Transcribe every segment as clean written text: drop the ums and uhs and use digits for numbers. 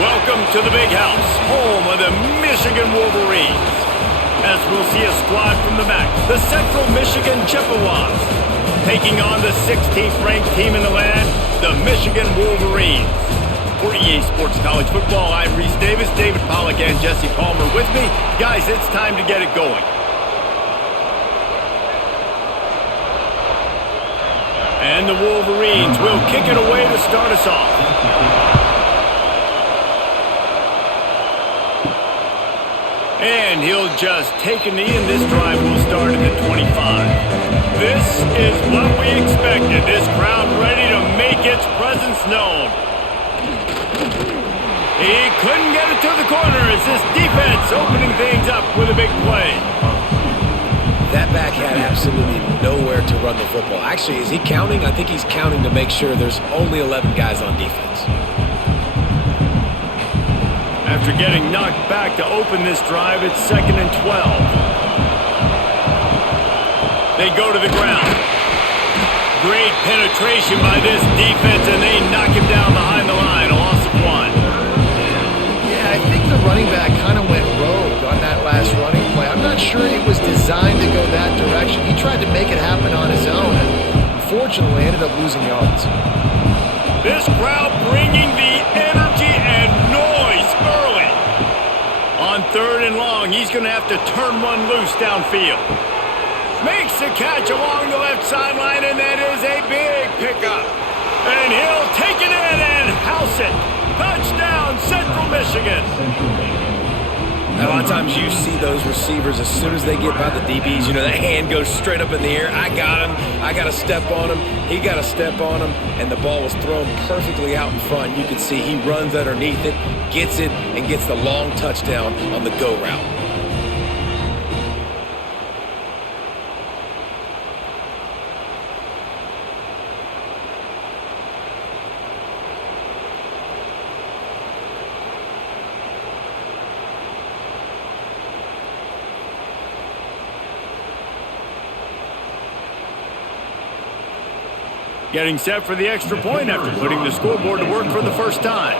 Welcome to the big house, home of the Michigan Wolverines. As we'll see a squad from the back, the Central Michigan Chippewas, taking on the 16th ranked team in the land, the Michigan Wolverines. For EA Sports College Football, I'm Reese Davis, David Pollack, and Jesse Palmer with me. Guys, it's time to get it going. And the Wolverines will kick it away to start us off. And he'll just take a knee, and this drive will start at the 25. This is what we expected. This crowd ready to make its presence known. He couldn't get it to the corner as this defense opening things up with a big play. That back had absolutely nowhere to run the football. Actually, is he counting? I think he's counting to make sure there's only 11 guys on defense. After getting knocked back to open this drive, it's 2nd and 12. They go to the ground. Great penetration by this defense, and they knock him down behind the line. A loss of 1. Yeah, I think the running back kind of went rogue on that last running play. I'm not sure it was designed to go that direction. He tried to make it happen on his own, and unfortunately ended up losing yards. This crowd bringing the energy and noise early. On 3rd and long, he's going to have to turn one loose downfield. Makes the catch along the left sideline, and that is a big pickup. And he'll take it in and house it. Touchdown, Central Michigan. A lot of times you see those receivers as soon as they get by the DBs, you know, that hand goes straight up in the air. I got him. I got to step on him. He got to step on him, and the ball was thrown perfectly out in front. You can see he runs underneath it, gets it, and gets the long touchdown on the go route. Getting set for the extra point after putting the scoreboard to work for the first time.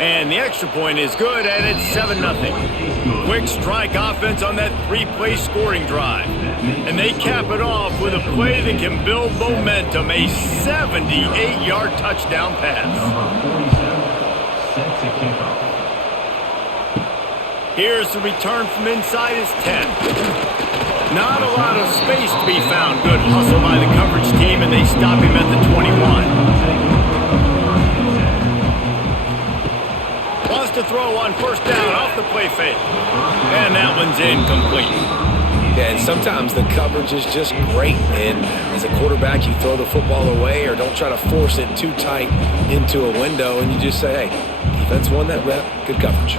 And the extra point is good, and it's 7-0. Quick strike offense on that 3-play scoring drive. And they cap it off with a play that can build momentum, a 78-yard touchdown pass. Here's the return from inside his 10. Not a lot of space to be found. Good hustle by the coverage team, and they stop him at the 21. Wants to throw on 1st down off the play fake. And that one's incomplete. Yeah, and sometimes the coverage is just great. And as a quarterback, you throw the football away or don't try to force it too tight into a window, and you just say, hey, defense won that rep. Good coverage.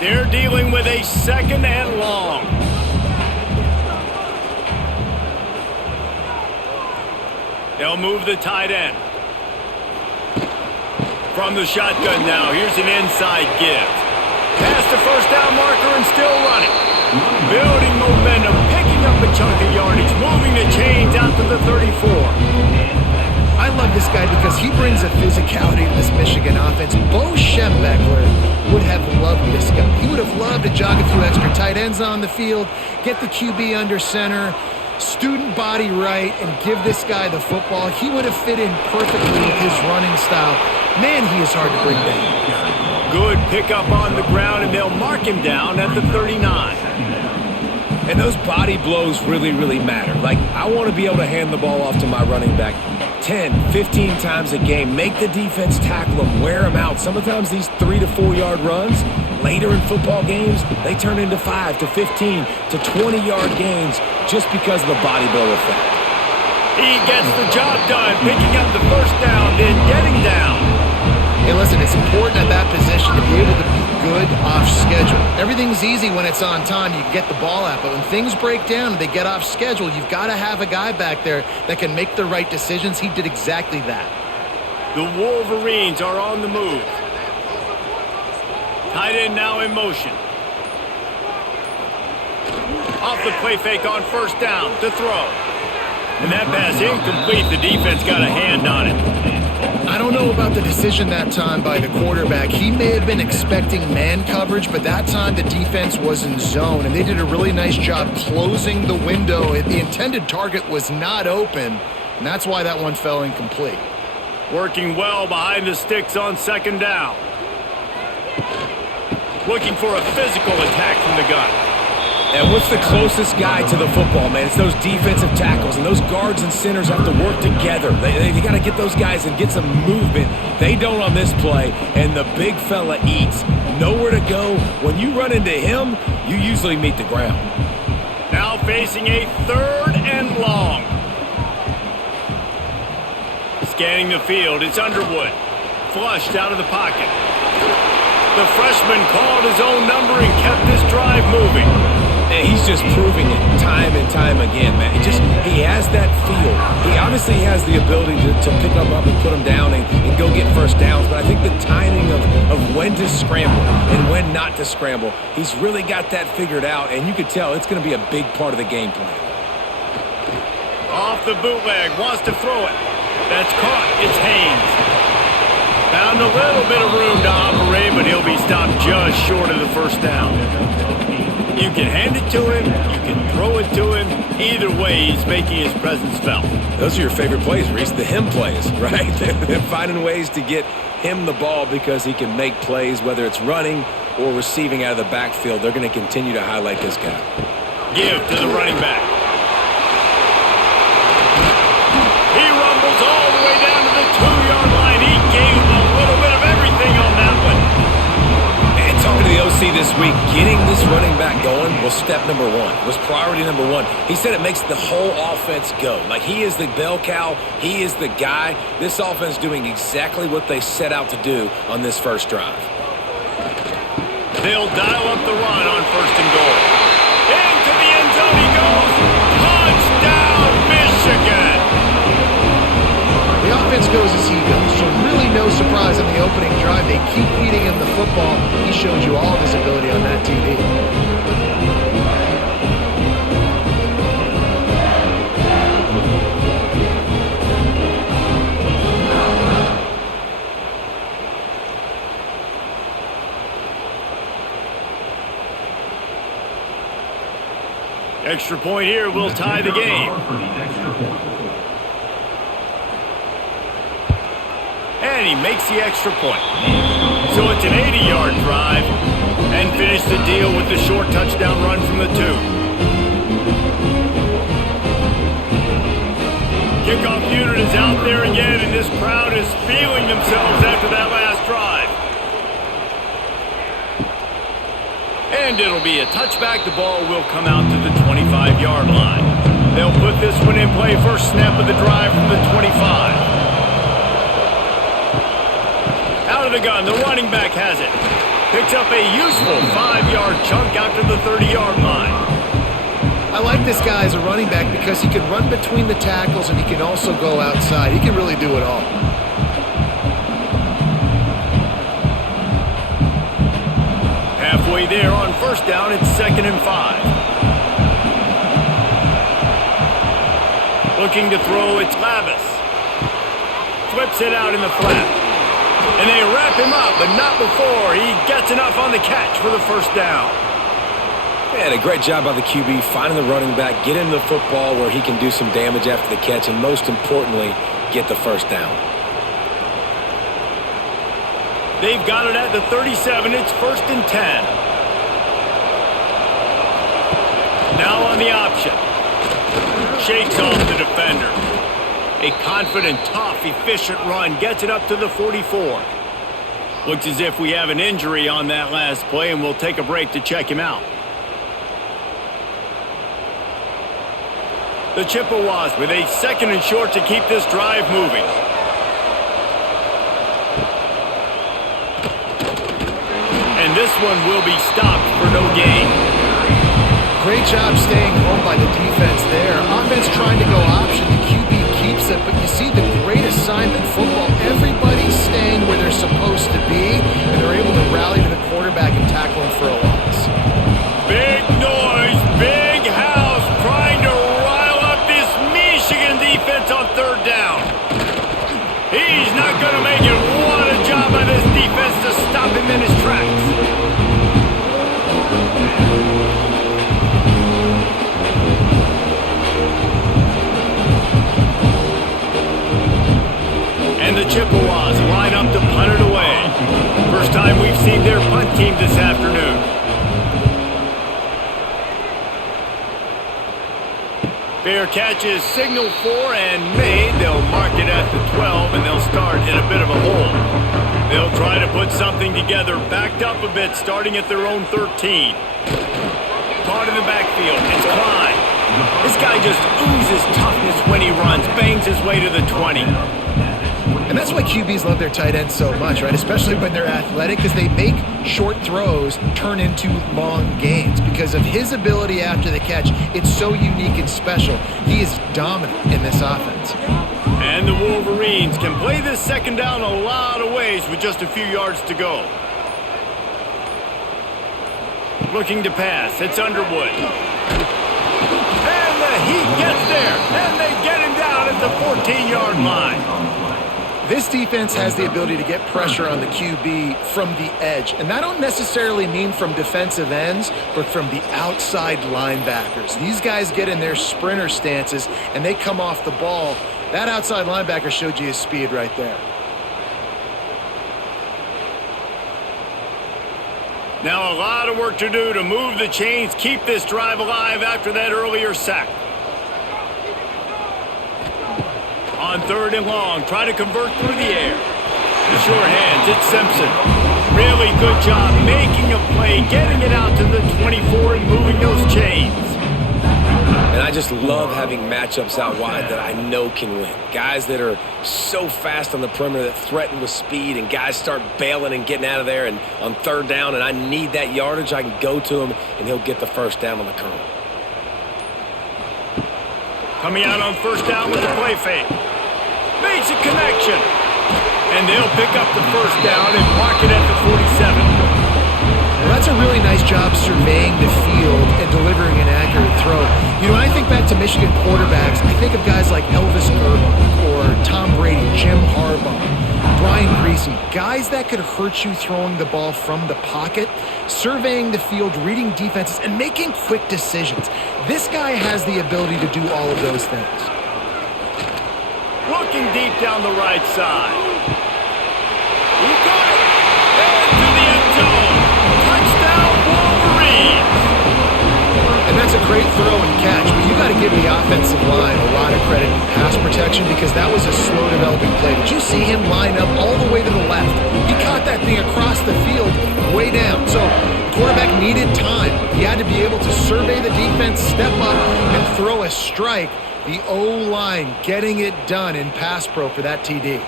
They're dealing with a 2nd and long. They'll move the tight end. From the shotgun now, here's an inside give. Past the 1st down marker and still running. Building momentum, picking up a chunk of yardage, moving the chains out to the 34. I love this guy because he brings a physicality to this Michigan offense. Bo Schembechler would have loved this guy. He would have loved to jog a few extra tight ends on the field, get the QB under center, student body right, and give this guy the football. He would have fit in perfectly with his running style. Man, he is hard to bring down. Good pickup on the ground, and they'll mark him down at the 39. And those body blows really, really matter. Like, I want to be able to hand the ball off to my running back 10, 15 times a game. Make the defense tackle them, wear them out. Sometimes these 3 to 4 yard runs, later in football games, they turn into 5 to 15 to 20 yard gains just because of the body blow effect. He gets the job done, picking up the 1st down, then getting down. Hey, listen, it's important at that position to be able to be good off schedule. Everything's easy when it's on time. You can get the ball out, but when things break down and they get off schedule, you've got to have a guy back there that can make the right decisions. He did exactly that. The Wolverines are on the move. Tight end now in motion. Off the play fake on 1st down to throw. And that pass incomplete. The defense got a hand on it. I don't know about the decision that time by the quarterback. He may have been expecting man coverage, but that time the defense was in zone, and they did a really nice job closing the window. The intended target was not open, and that's why that one fell incomplete. Working well behind the sticks on second down. Looking for a physical attack from the gun. And what's the closest guy to the football, man? It's those defensive tackles, and those guards and centers have to work together. They got to get those guys and get some movement. They don't on this play, and the big fella eats. Nowhere to go. When you run into him, you usually meet the ground. Now facing a 3rd and long. Scanning the field, it's Underwood. Flushed out of the pocket. The freshman called his own number and kept this drive moving. And he's just proving it time and time again, man. He has that feel. He obviously has the ability to pick them up and put them down and go get first downs. But I think the timing of when to scramble and when not to scramble, he's really got that figured out. And you could tell it's going to be a big part of the game plan. Off the bootleg, wants to throw it. That's caught. It's Haynes. Found a little bit of room to operate, but he'll be stopped just short of the first down. You can hand it to him, you can throw it to him. Either way, he's making his presence felt. Those are your favorite plays, Reese, the him plays, right? They're finding ways to get him the ball because he can make plays, whether it's running or receiving out of the backfield. They're going to continue to highlight this guy. Give to the running back. He rumbles all the way down to the 2-yard line. He gave him a little bit of everything on that one. And talking to the OC this week, getting this running back going was step number one, was priority number one. He said it makes the whole offense go. Like, he is the bell cow. He is the guy. This offense doing exactly what they set out to do on this first drive. They'll dial up the run on 1st and goal. Into the end zone he goes. Touchdown, Michigan. The offense goes as he goes, so really no surprise on the opening drive. They keep feeding him the football. He showed you all of his ability on that TV. Extra point here will tie the game. And he makes the extra point. So it's an 80-yard drive. And finish the deal with the short touchdown run from the 2. Kickoff unit is out there again, and this crowd is feeling themselves after that last drive. And it'll be a touchback. The ball will come out to the 25-yard line. They'll put this one in play. First snap of the drive from the 25. Out of the gun, the running back has it. Picks up a useful 5-yard chunk out to the 30-yard line. I like this guy as a running back because he can run between the tackles and he can also go outside. He can really do it all. Halfway there on first down, it's 2nd and 5. Looking to throw, it's Lavis. Flips it out in the flat. And they wrap him up, but not before he gets enough on the catch for the first down. Yeah, a great job by the QB, finding the running back, get him the football where he can do some damage after the catch, and most importantly, get the first down. They've got it at the 37. It's 1st and 10. Now on the option. Shakes off the defender. A confident, tough, efficient run. Gets it up to the 44. Looks as if we have an injury on that last play, and we'll take a break to check him out. The Chippewas with a 2nd and short to keep this drive moving. And this one will be stopped for no gain. Great job staying home by the defense there. Offense trying to go option. The QB keeps it, but you see the great assignment football. Everybody's staying where they're supposed to be, and they're able to rally to the quarterback and tackle him for a loss. Big noise, big house, trying to rile up this Michigan the Chippewas line up to punt it away. First time we've seen their punt team this afternoon. Fair catch is signaled for and made. They'll mark it at the 12, and they'll start in a bit of a hole. They'll try to put something together, backed up a bit, starting at their own 13. Caught in the backfield. It's Klein. This guy just oozes toughness when he runs, bangs his way to the 20. And that's why QBs love their tight ends so much, right? Especially when they're athletic, because they make short throws turn into long gains. Because of his ability after the catch, it's so unique and special. He is dominant in this offense. And the Wolverines can play this second down a lot of ways with just a few yards to go. Looking to pass. It's Underwood. And the Heat gets there. And they get him down at the 14-yard line. This defense has the ability to get pressure on the QB from the edge. And I don't necessarily mean from defensive ends, but from the outside linebackers. These guys get in their sprinter stances, and they come off the ball. That outside linebacker showed you his speed right there. Now a lot of work to do to move the chains, keep this drive alive after that earlier sack. On third and long, try to convert through the air. The sure hands, it's Simpson. Really good job making a play, getting it out to the 24 and moving those chains. And I just love having matchups out wide that I know can win. Guys that are so fast on the perimeter that threaten with speed, and guys start bailing and getting out of there and on third down, and I need that yardage. I can go to him, and he'll get the first down on the curl. Coming out on first down with the play fake. Makes a connection. And they'll pick up the first down and mark it at the 47. Well, that's a really nice job surveying the field and delivering an accurate throw. You know, when I think back to Michigan quarterbacks, I think of guys like Elvis Gerbach or Tom Brady, Jim Harbaugh, Brian Greasy, guys that could hurt you throwing the ball from the pocket, surveying the field, reading defenses, and making quick decisions. This guy has the ability to do all of those things. Looking deep down the right side. He got it. Into the end zone. Touchdown, Wolverines. And that's a great throw and catch, but you got to give the offensive line a lot of credit in pass protection because that was a slow developing play. Did you see him line up all the way to the left? He caught that thing across the field way down. So the quarterback needed time. He had to be able to survey the defense, step up, and throw a strike. The O-line getting it done in pass pro for that TD.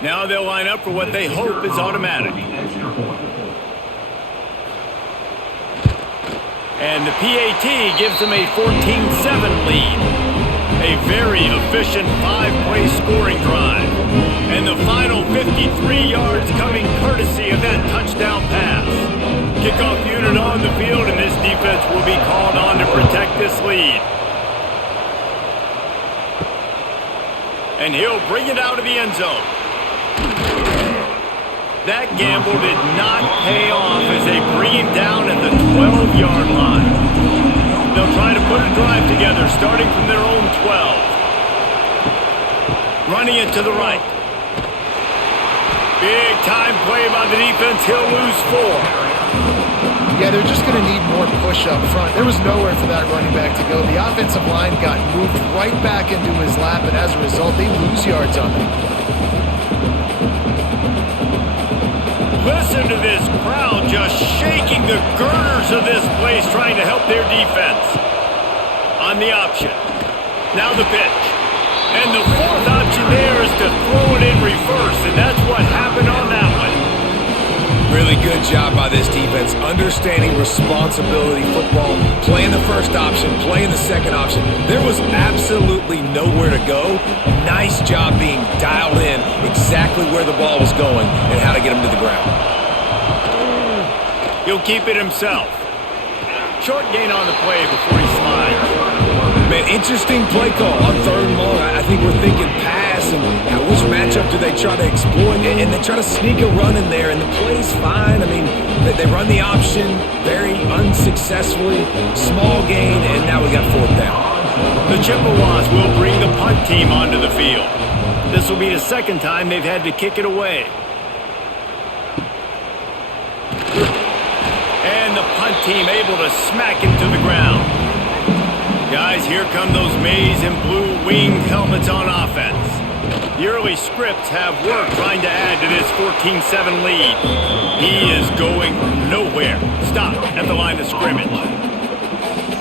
Now they'll line up for what they hope is automatic. And the PAT gives them a 14-7 lead. A very efficient 5-play scoring drive. And the final 53 yards coming courtesy of that touchdown pass. Kickoff unit on the field, and this defense will be called on to protect this lead. And he'll bring it out of the end zone. That gamble did not pay off as they bring him down at the 12-yard line. They'll try to put a drive together, starting from their own 12. Running it to the right. Big time play by the defense. He'll lose 4. Yeah, they're just going to need more push up front. There was nowhere for that running back to go. The offensive line got moved right back into his lap, and as a result, they lose yards on that play. Listen to this crowd just shaking the girders of this place, trying to help their defense. On the option. Now the pitch. And the fourth option there is to throw it in reverse, and that's what happened on that one. Really good job by this defense, understanding responsibility football, playing the first option, playing the second option. There was absolutely nowhere to go. Nice job being dialed in exactly where the ball was going and how to get him to the ground. He'll keep it himself. Short gain on the play before he slides. Man, interesting play call on third and long. I think we're thinking pass, and which matchup do they try to exploit, and they try to sneak a run in there, and the play's fine. I mean, they run the option very unsuccessfully, small gain, and now we got 4th down. The Chippewas will bring the punt team onto the field. This will be the 2nd time they've had to kick it away. And the punt team able to smack him to the ground. Guys, here come those maize and blue winged helmets on offense. The early scripts have worked trying to add to this 14-7 lead. He is going nowhere. Stop at the line of scrimmage.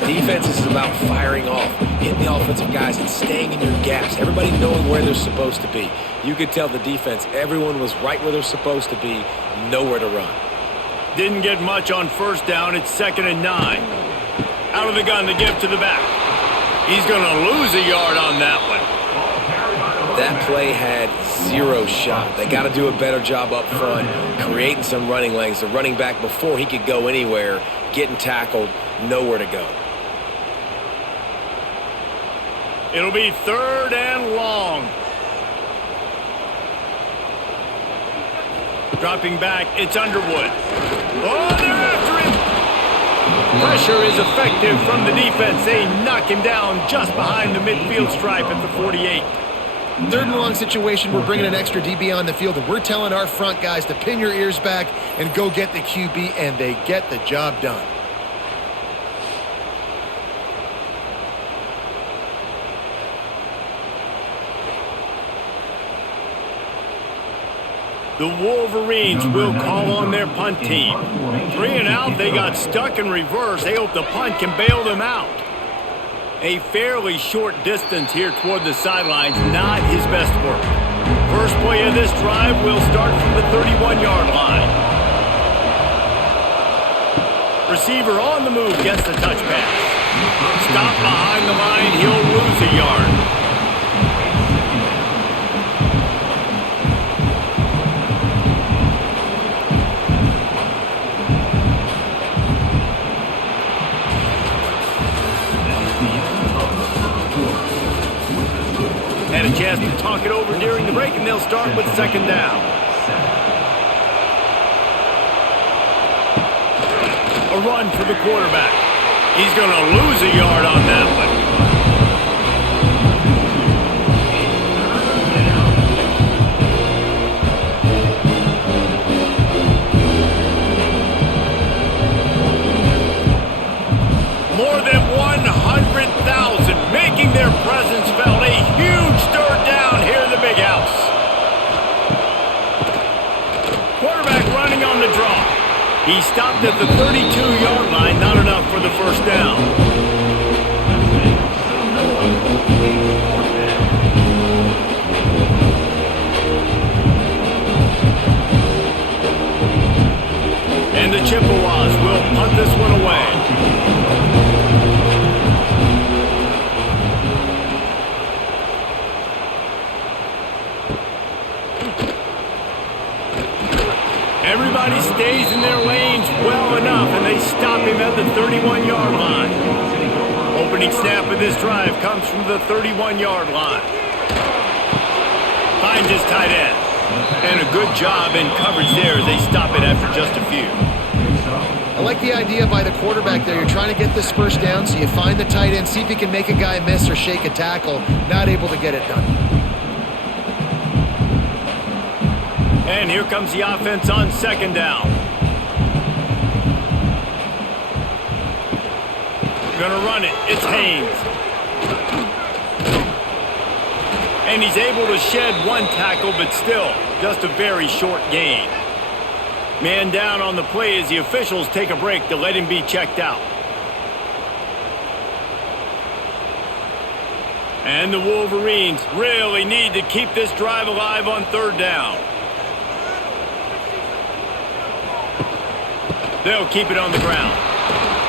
Defense is about firing off, hitting the offensive guys, and staying in your gaps. Everybody knowing where they're supposed to be. You could tell the defense, everyone was right where they're supposed to be, nowhere to run. Didn't get much on 1st down. It's 2nd and 9. Out of the gun to give to the back. He's going to lose a yard on that one. That play had 0 shot. They got to do a better job up front, creating some running lanes. The running back, before he could go anywhere, getting tackled, nowhere to go. It'll be 3rd and long. Dropping back, it's Underwood. Oh, they're after him. Pressure is effective from the defense. They knock him down just behind the midfield stripe at the 48. 3rd and long situation, we're bringing an extra DB on the field, and we're telling our front guys to pin your ears back and go get the QB, and they get the job done. The Wolverines will call on their punt team. 3 and out, they got stuck in reverse. They hope the punt can bail them out. A fairly short distance here toward the sidelines, not his best work. First play of this drive will start from the 31-yard line. Receiver on the move gets the touch pass. Stop behind the line, he'll lose a yard. Had a chance to talk it over during the break, and they'll start with 2nd down. A run for the quarterback. He's going to lose a yard on that one. More than 100,000 making their presence felt. A huge 3rd down here in the big house. Quarterback running on the draw. He stopped at the 32-yard line, not enough for the 1st down. And the Chippewas will punt this one away. Everybody stays in their lanes well enough, and they stop him at the 31-yard line. Opening snap of this drive comes from the 31-yard line. Finds his tight end. And a good job in coverage there as they stop it after just a few. I like the idea by the quarterback there. You're trying to get this 1st down, so you find the tight end, see if he can make a guy miss or shake a tackle. Not able to get it done. And here comes the offense on 2nd down. Gonna run it. It's Haynes. And he's able to shed 1 tackle, but still just a very short gain. Man down on the play as the officials take a break to let him be checked out. And the Wolverines really need to keep this drive alive on 3rd down. They'll keep it on the ground.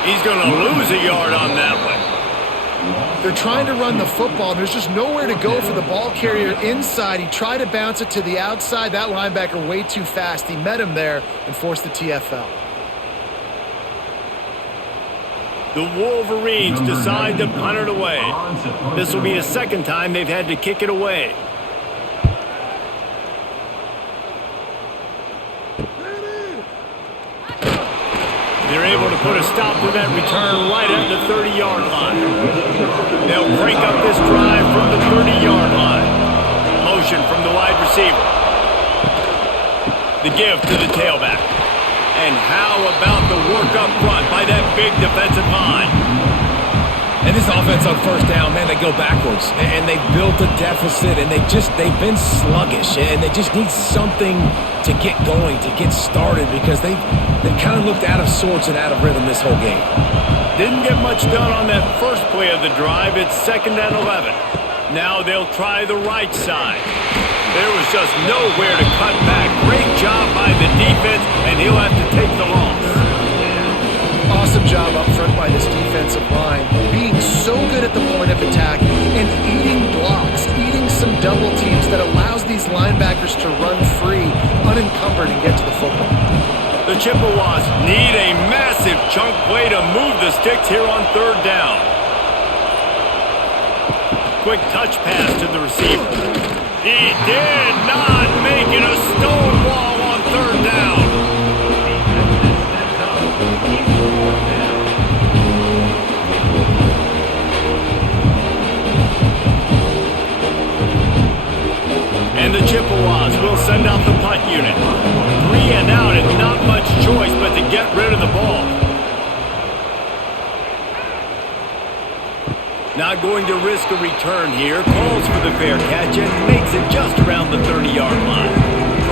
He's going to lose a yard on that one. They're trying to run the football, and there's just nowhere to go for the ball carrier inside. He tried to bounce it to the outside. That linebacker way too fast. He met him there and forced the TFL. The Wolverines decide to punt it away. This will be the 2nd time they've had to kick it away. They're able to put a stop to that return right at the 30-yard line. They'll crank up this drive from the 30-yard line. Motion from the wide receiver. The give to the tailback. And how about the work up front by that big defensive line? And this offense on first down, man, they go backwards. And they built a deficit, and they've been sluggish. And they just need something to get going, to get started, because they've kind of looked out of sorts and out of rhythm this whole game. Didn't get much done on that first play of the drive. It's 2nd and 11. Now they'll try the right side. There was just nowhere to cut back. Great job by the defense, and he'll have to take the loss. Awesome job up front by this defensive line, being so good at the point of attack and eating blocks, eating some double teams that allows these linebackers to run free, unencumbered, and get to the football. The Chippewas need a massive chunk play to move the sticks here on 3rd down. Quick touch pass to the receiver. He did not make it a stonewall on 3rd down. And the Chippewas will send out the punt unit. 3 and out and not much choice but to get rid of the ball. Not going to risk a return here. Calls for the fair catch and makes it just around the 30-yard line.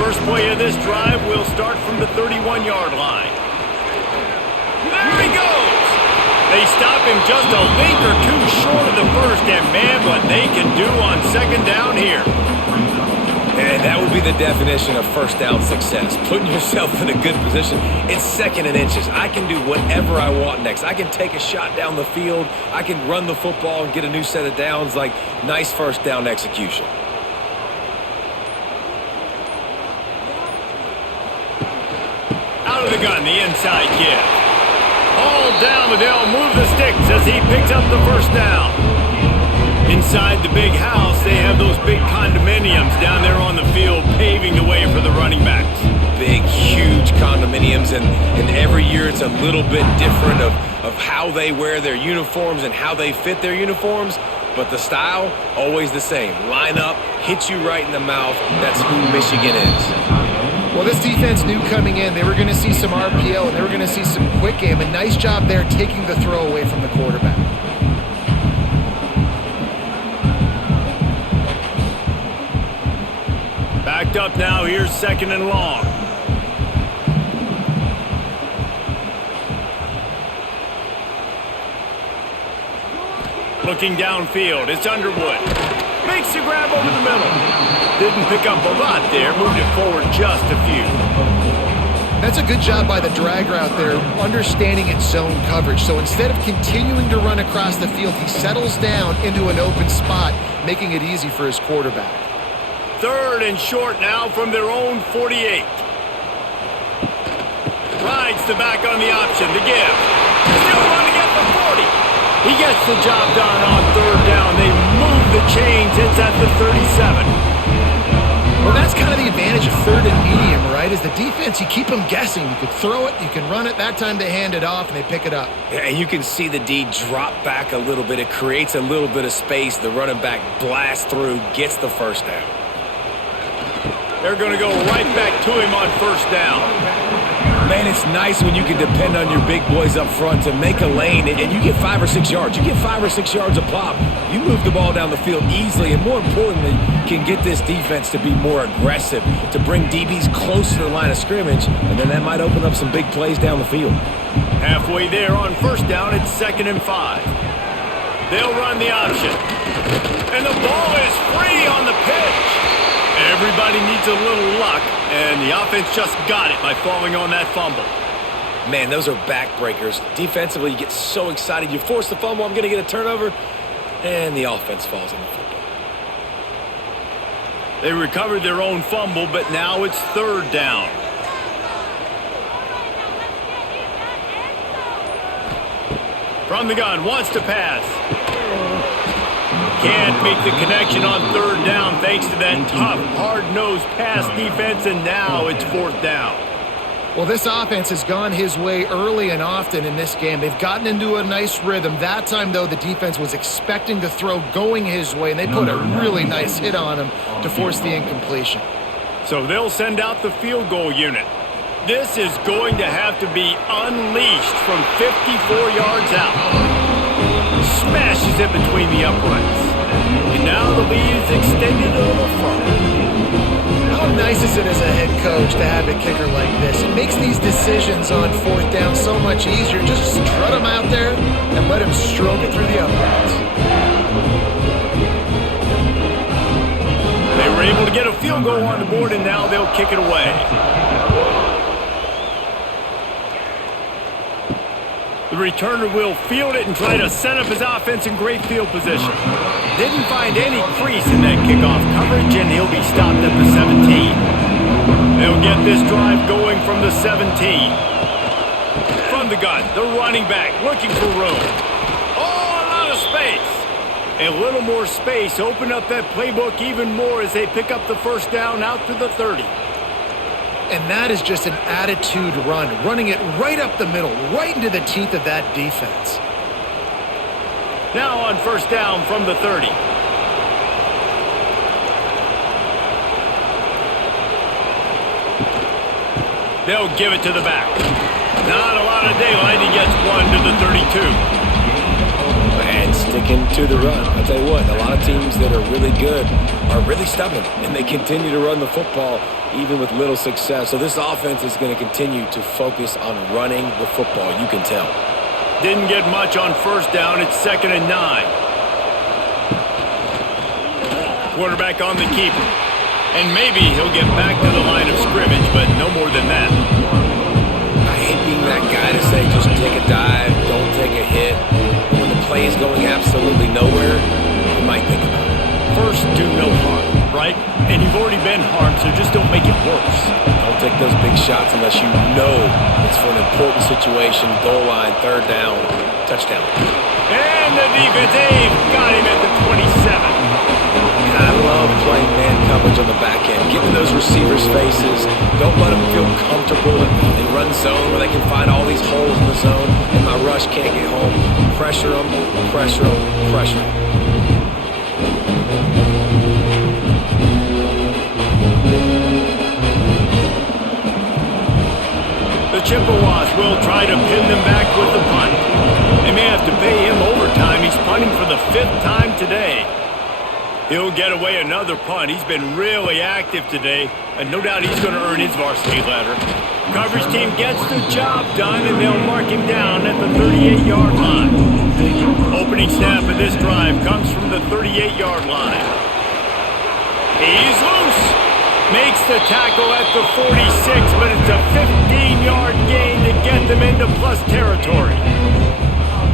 First play of this drive will start from the 31-yard line. There he goes! They stop him just a link or two short of the first, and man, what they can do on 2nd down here. And that would be the definition of first down success. Putting yourself in a good position. It's 2nd and inches. I can do whatever I want next. I can take a shot down the field. I can run the football and get a new set of downs. Like, nice first down execution. Out of the gun, the inside give. All down, but they'll move the sticks as he picks up the first down. Inside the big house, they have those big condominiums down there on the field paving the way for the running backs. Big, huge condominiums, and every year it's a little bit different of how they wear their uniforms and how they fit their uniforms, but the style, always the same. Line up, hit you right in the mouth. That's who Michigan is. Well, this defense knew coming in they were going to see some RPO and they were going to see some quick game. A nice job there taking the throw away from the quarterback. Backed up now, here's 2nd and long. Looking downfield, it's Underwood. Makes the grab over the middle. Didn't pick up a lot there, moved it forward just a few. That's a good job by the drag route there, understanding its zone coverage. So instead of continuing to run across the field, he settles down into an open spot, making it easy for his quarterback. 3rd and short now from their own 48. Rides the back on the option to give. Still want to get the 40. He gets the job done on 3rd down. They move the chains. It's at the 37. Well, that's kind of the advantage of 3rd and medium, right? Is the defense, you keep them guessing. You can throw it, you can run it. That time they hand it off and they pick it up. Yeah, and you can see the D drop back a little bit. It creates a little bit of space. The running back blasts through, gets the first down. They're going to go right back to him on 1st down. Man, it's nice when you can depend on your big boys up front to make a lane, and you get 5 or 6 yards. You get 5 or 6 yards a pop. You move the ball down the field easily, and more importantly, can get this defense to be more aggressive, to bring DBs close to the line of scrimmage, and then that might open up some big plays down the field. Halfway there on 1st down, it's 2nd and 5. They'll run the option. And the ball is free on the pitch. Everybody needs a little luck, and the offense just got it by falling on that fumble. Man, those are backbreakers. Defensively, you get so excited. You force the fumble, I'm going to get a turnover, and the offense falls on the football. They recovered their own fumble, but now it's 3rd down. From the gun, wants to pass. Can't make the connection on 3rd down thanks to that tough, hard-nosed pass defense, and now it's 4th down. Well, this offense has gone his way early and often in this game. They've gotten into a nice rhythm. That time, though, the defense was expecting the throw going his way, and they put a really nice hit on him to force the incompletion. So they'll send out the field goal unit. This is going to have to be unleashed from 54 yards out. Smashes it between the uprights. And now the lead is extended a little further. How nice is it as a head coach to have a kicker like this? It makes these decisions on fourth down so much easier. Just strut him out there and let him stroke it through the uprights. They were able to get a field goal on the board, and now they'll kick it away. The returner will field it and try to set up his offense in great field position. Didn't find any crease in that kickoff coverage, and he'll be stopped at the 17. They'll get this drive going from the 17. From the gun, the running back looking for room. Oh, a lot of space. A little more space. Open up that playbook even more as they pick up the first down out to the 30. And that is just an attitude run, running it right up the middle, right into the teeth of that defense. Now on first down from the 30. They'll give it to the back. Not a lot of daylight. He gets one to the 32. And sticking to the run. I'll tell you what, a lot of teams that are really good are really stubborn, and they continue to run the football even with little success. So this offense is going to continue to focus on running the football, you can tell. Didn't get much on first down. It's 2nd and 9. Quarterback on the keeper. And maybe he'll get back to the line of scrimmage, but no more than that. I hate being that guy to say just take a dive, don't take a hit. When the play is going absolutely nowhere, you might think about it. First, do no harm, right? And you've already been harmed, so just don't make it worse. Don't take those big shots unless you know it's for an important situation, goal line, third down, touchdown. And the defense, they've got him at the 27. I love playing man coverage on the back end, getting those receivers' faces. Don't let them feel comfortable in run zone where they can find all these holes in the zone and my rush can't get home. Pressure them, pressure them, pressure them. The Chippewas will try to pin them back with the punt. They may have to pay him overtime. He's punting for the 5th time today. He'll get away another punt. He's been really active today, and no doubt he's going to earn his varsity letter. Coverage team gets the job done, and they'll mark him down at the 38-yard line. Opening snap of this drive comes from the 38-yard line. He's loose. Makes the tackle at the 46, but it's a 15-yard gain to get them into plus territory.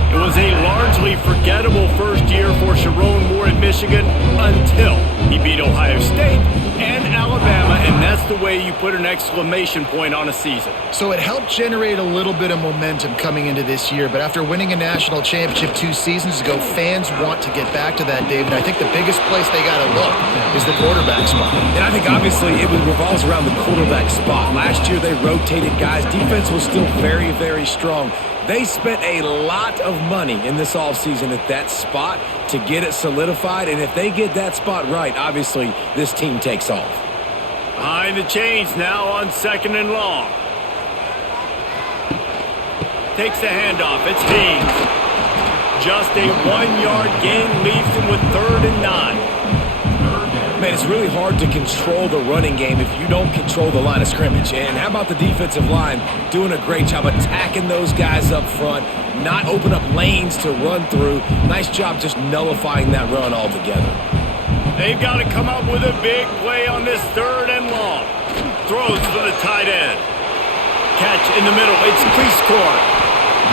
It was a largely forgettable first year for Sharon Moore at Michigan until he beat Ohio State and Alabama, and that's the way you put an exclamation point on a season. So it helped generate a little bit of momentum coming into this year, but after winning a national championship 2 seasons ago, fans want to get back to that, David. I think the biggest place they got to look is the quarterback spot. And I think obviously it revolves around the quarterback spot. Last year they rotated guys. Defense was still very, very strong. They spent a lot of money in this offseason at that spot to get it solidified, and if they get that spot right, obviously this team takes off. Behind the chains now on 2nd and long. Takes the handoff. It's Haynes. Just a 1-yard gain leaves him with 3rd and 9. Man, it's really hard to control the running game if you don't control the line of scrimmage. And how about the defensive line doing a great job attacking those guys up front, not open up lanes to run through. Nice job just nullifying that run altogether. They've got to come up with a big play on this 3rd and long. Throws for the tight end. Catch in the middle. It's Cleescore.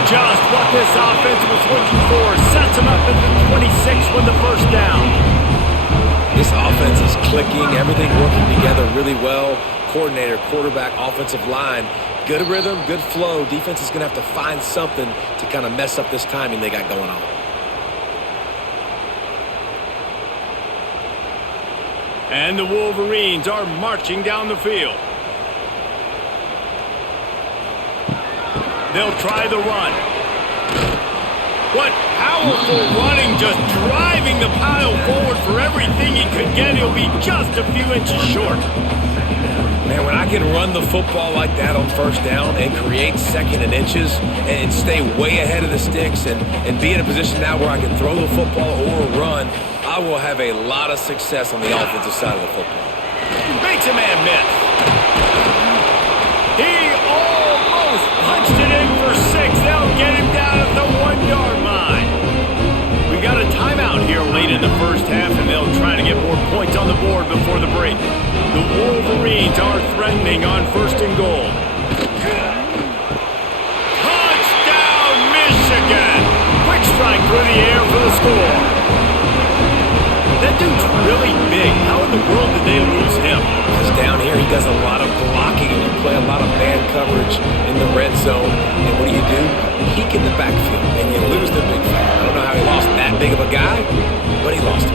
Just what this offense was looking for. Sets him up at the 26 with the first down. This offense is clicking, everything working together really well. Coordinator, quarterback, offensive line, good rhythm, good flow. Defense is going to have to find something to kind of mess up this timing they got going on. And the Wolverines are marching down the field. They'll try the run. What powerful running, just driving the pile forward for everything he could get. He'll be just a few inches short. Man, when I can run the football like that on first down and create second and inches and stay way ahead of the sticks and be in a position now where I can throw the football or run, I will have a lot of success on the offensive side of the football. Makes a man miss. He almost punched it in for 6. They'll get him down at the 1-yard line. We got a timeout here late in the first half, and they'll try to get more points on the board before the break. The Wolverines are threatening on 1st and goal. Touchdown, Michigan! Quick strike through the air for the score. That dude's really big. How in the world did they lose him? Because down here he does a lot of blocking and you play a lot of man coverage in the red zone. And what do? Peek in the backfield and you lose the big fella. I don't know how he lost that big of a guy, but he lost him.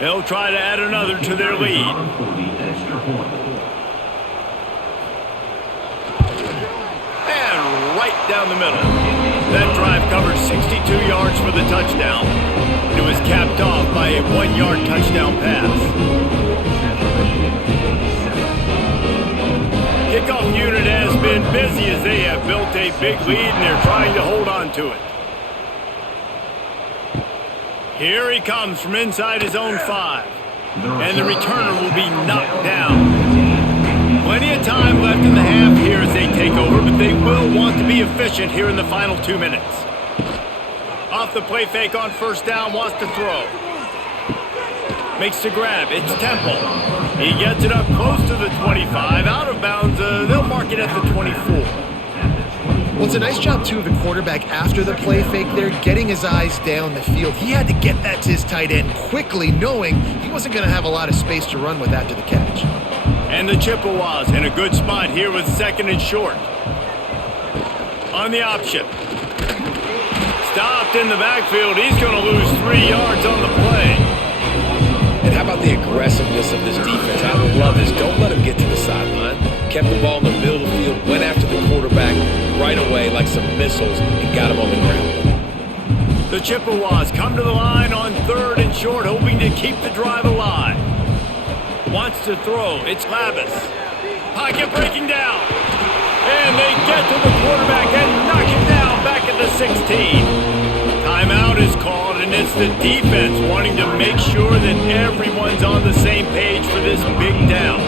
They'll try to add another to their lead. And right down the middle. That drive covered 62 yards for the touchdown. It was capped off by a 1-yard touchdown pass. Kickoff unit has been busy as they have built a big lead and they're trying to hold on to it. Here he comes from inside his own 5. And the returner will be knocked down. Plenty of time left in the half here as they take over, but they will want to be efficient here in the final 2 minutes. Off the play fake on 1st down, wants to throw. Makes the grab, it's Temple. He gets it up close to the 25, out of bounds, they'll mark it at the 24. Well, it's a nice job, too, of the quarterback after the play fake there, getting his eyes down the field. He had to get that to his tight end quickly, knowing he wasn't going to have a lot of space to run with after the catch. And the Chippewas in a good spot here with 2nd and short. On the option. Stopped in the backfield. He's going to lose 3 yards on the play. And how about the aggressiveness of this defense? I love this. Don't let him get to the sideline. Kept the ball in the middle of the field, went after the quarterback right away like some missiles and got him on the ground. The Chippewas come to the line on 3rd and short, hoping to keep the drive alive. Wants to throw. It's Labus. Pocket breaking down. And they get to the quarterback and knock him down back at the 16. Timeout is called, and it's the defense wanting to make sure that everyone's on the same page for this big down.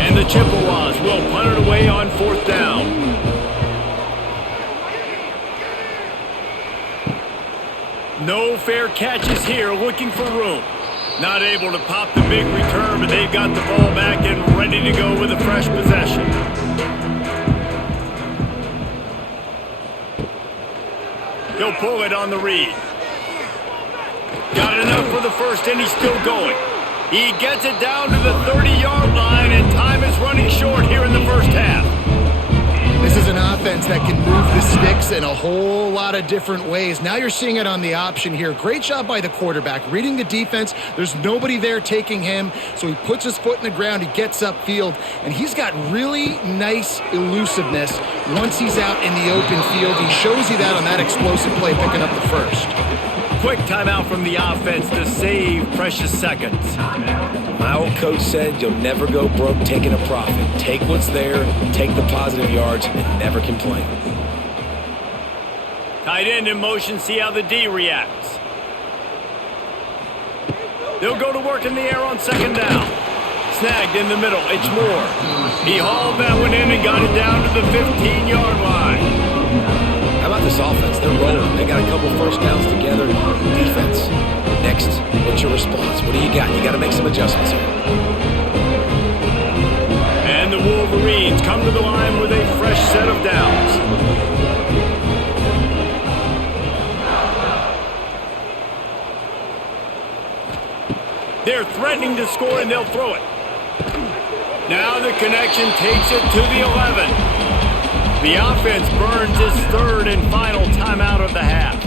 And the Chippewas will punt it away on 4th down. No fair catches here, looking for room. Not able to pop the big return, but they've got the ball back and ready to go with a fresh possession. He'll pull it on the read. Got enough for the first, and he's still going. He gets it down to the 30-yard line, and time is running short here in the first half. This is an offense that can move the sticks in a whole lot of different ways. Now you're seeing it on the option here. Great job by the quarterback. Reading the defense, there's nobody there taking him, so he puts his foot in the ground, he gets upfield, and he's got really nice elusiveness once he's out in the open field. He shows you that on that explosive play, picking up the first. Quick timeout from the offense to save precious seconds. My old coach said you'll never go broke taking a profit. Take what's there, take the positive yards, and never complain. Tight end in motion, see how the D reacts. They'll go to work in the air on 2nd down. Snagged in the middle, it's Moore. He hauled that one in and got it down to the 15-yard line. How about this offense? They're rolling. They got a couple first downs together. Defense. Next, what's your response? What do you got? You got to make some adjustments here. And the Wolverines come to the line with a fresh set of downs. They're threatening to score, and they'll throw it. Now the connection takes it to the 11. The offense burns its third and final timeout of the half.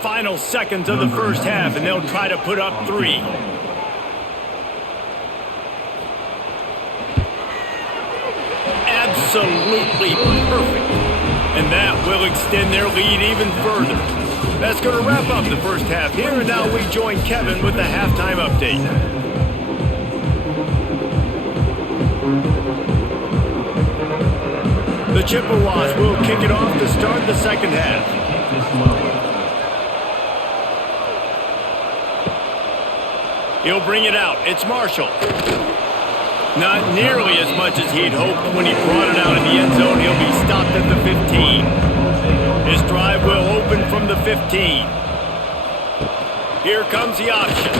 Final seconds of the first half, and they'll try to put up 3. Absolutely perfect. And that will extend their lead even further. That's going to wrap up the first half here, and now we join Kevin with the halftime update. The Chippewas will kick it off to start the second half. He'll bring it out. It's Marshall. Not nearly as much as he'd hoped when he brought it out in the end zone. He'll be stopped at the 15. His drive will open from the 15. Here comes the option.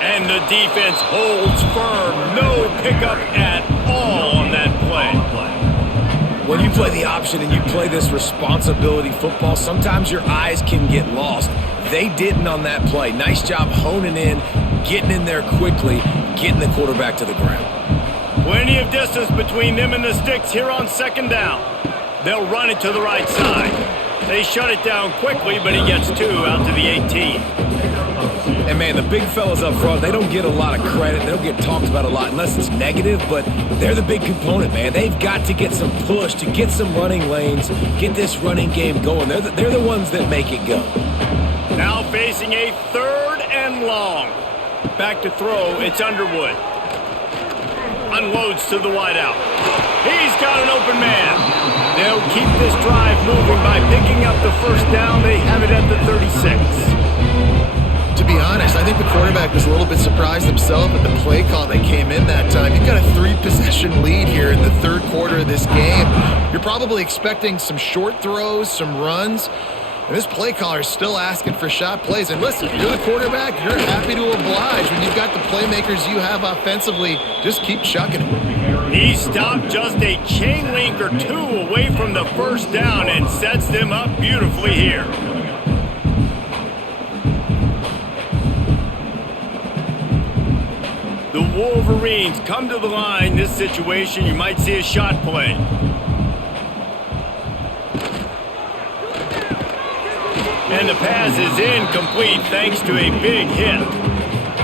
And the defense holds firm. No pickup at all on that play. When you play the option and you play this responsibility football, sometimes your eyes can get lost. They didn't on that play. Nice job honing in, getting in there quickly, getting the quarterback to the ground. Plenty of distance between them and the sticks here on second down. They'll run it to the right side. They shut it down quickly, but he gets 2 out to the 18. And, man, the big fellas up front, they don't get a lot of credit. They don't get talked about a lot unless it's negative, but they're the big component, man. They've got to get some push, to get some running lanes, get this running game going. They're the ones that make it go. Now facing a 3rd and long. Back to throw, it's Underwood. Unloads to the wideout. He's got an open man. They'll keep this drive moving by picking up the first down. They have it at the 36. To be honest, I think the quarterback was a little bit surprised himself at the play call that came in that time. You've got a 3-possession lead here in the third quarter of this game. You're probably expecting some short throws, some runs. And this play caller is still asking for shot plays. And listen, you're the quarterback. You're happy to oblige. When you've got the playmakers you have offensively, just keep chucking it. He stopped just a chain link or 2 away from the first down and sets them up beautifully here. The Wolverines come to the line. This situation, you might see a shot play. And the pass is incomplete thanks to a big hit.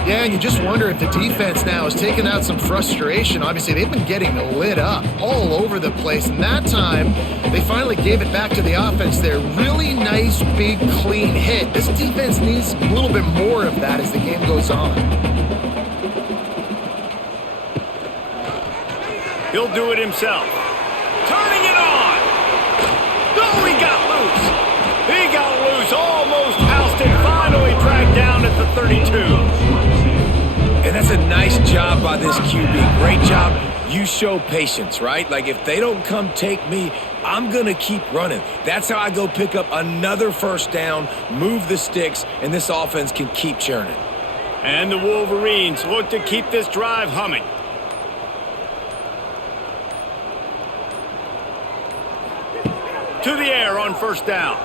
Yeah, and you just wonder if the defense now has taken out some frustration. Obviously, they've been getting lit up all over the place. And that time, they finally gave it back to the offense there. Really nice, big, clean hit. This defense needs a little bit more of that as the game goes on. He'll do it himself. Turning it on. Oh, he got loose. He got loose, almost housed it, finally tracked down at the 32. And that's a nice job by this QB. Great job. You show patience, right? Like, if they don't come take me, I'm going to keep running. That's how I go pick up another first down, move the sticks, and this offense can keep churning. And the Wolverines look to keep this drive humming. To the air on first down.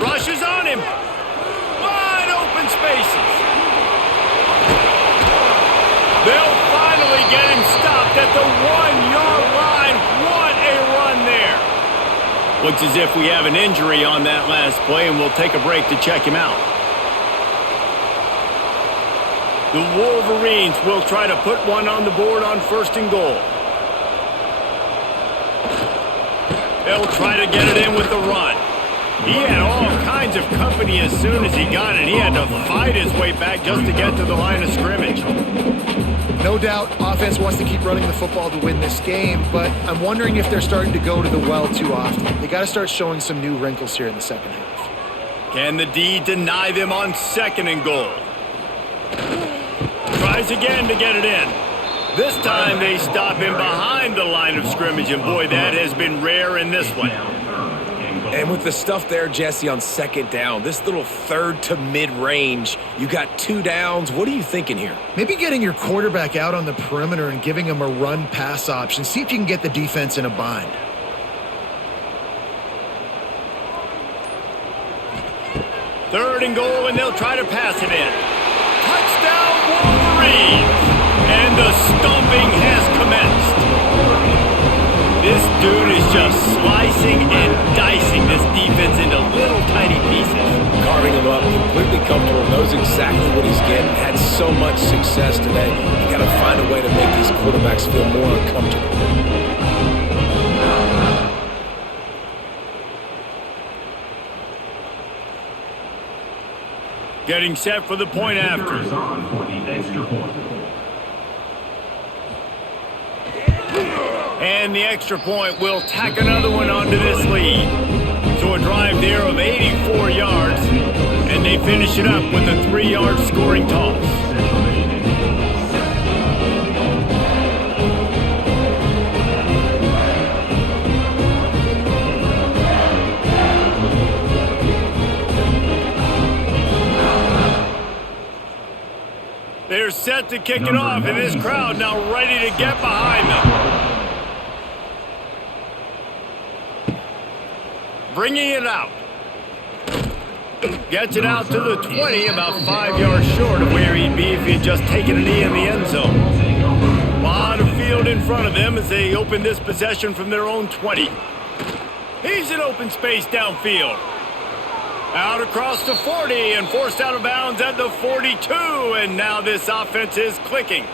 Rushes on him. Wide open spaces. They'll finally get him stopped at the 1-yard line. What a run there. Looks as if we have an injury on that last play, and we'll take a break to check him out. The Wolverines will try to put one on the board on 1st and goal. They'll try to get it in with the run. He had all kinds of company as soon as he got it. He had to fight his way back just to get to the line of scrimmage. No doubt, offense wants to keep running the football to win this game, but I'm wondering if they're starting to go to the well too often. They got to start showing some new wrinkles here in the second half. Can the D deny them on 2nd and goal? Tries again to get it in. This time they stop him behind the line of scrimmage, and boy, that has been rare in this one. And with the stuff there, Jesse, on 2nd down, this little 3rd to mid-range, you got 2 downs. What are you thinking here? Maybe getting your quarterback out on the perimeter and giving him a run-pass option. See if you can get the defense in a bind. Third and goal, and they'll try to pass it in. Touchdown, Wolverines! And the stomping has commenced. dude is just slicing and dicing this defense into little tiny pieces. Carving him up, completely comfortable, knows exactly what he's getting, had so much success today. You got to find a way to make these quarterbacks feel more uncomfortable. Getting set for the point after. And the extra point will tack another one onto this lead. So a drive there of 84 yards, and they finish it up with a 3-yard scoring toss. They're set to kick it off, and this crowd now ready to get behind them. Bringing it out. Gets it out to the 20, about 5 yards short of where he'd be if he had just taken a knee in the end zone. A lot of field in front of them as they open this possession from their own 20. He's in open space downfield. Out across the 40 and forced out of bounds at the 42, and now this offense is clicking.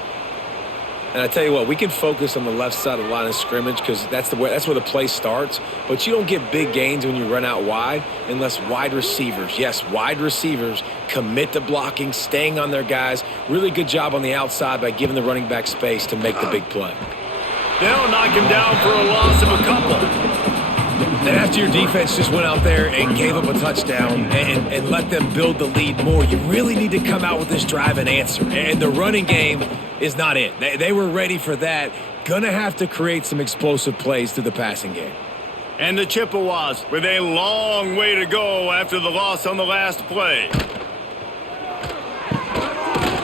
And I tell you what, we can focus on the left side of the line of scrimmage because that's where the play starts. But you don't get big gains when you run out wide unless wide receivers, yes, wide receivers, commit to blocking, staying on their guys. Really good job on the outside by giving the running back space to make the big play. They'll knock him down for a loss of a couple. And after your defense just went out there and gave up a touchdown and let them build the lead more, you really need to come out with this drive and answer. And the running game is not it. They were ready for that. Gonna have to create some explosive plays through the passing game. And the Chippewas with a long way to go after the loss on the last play.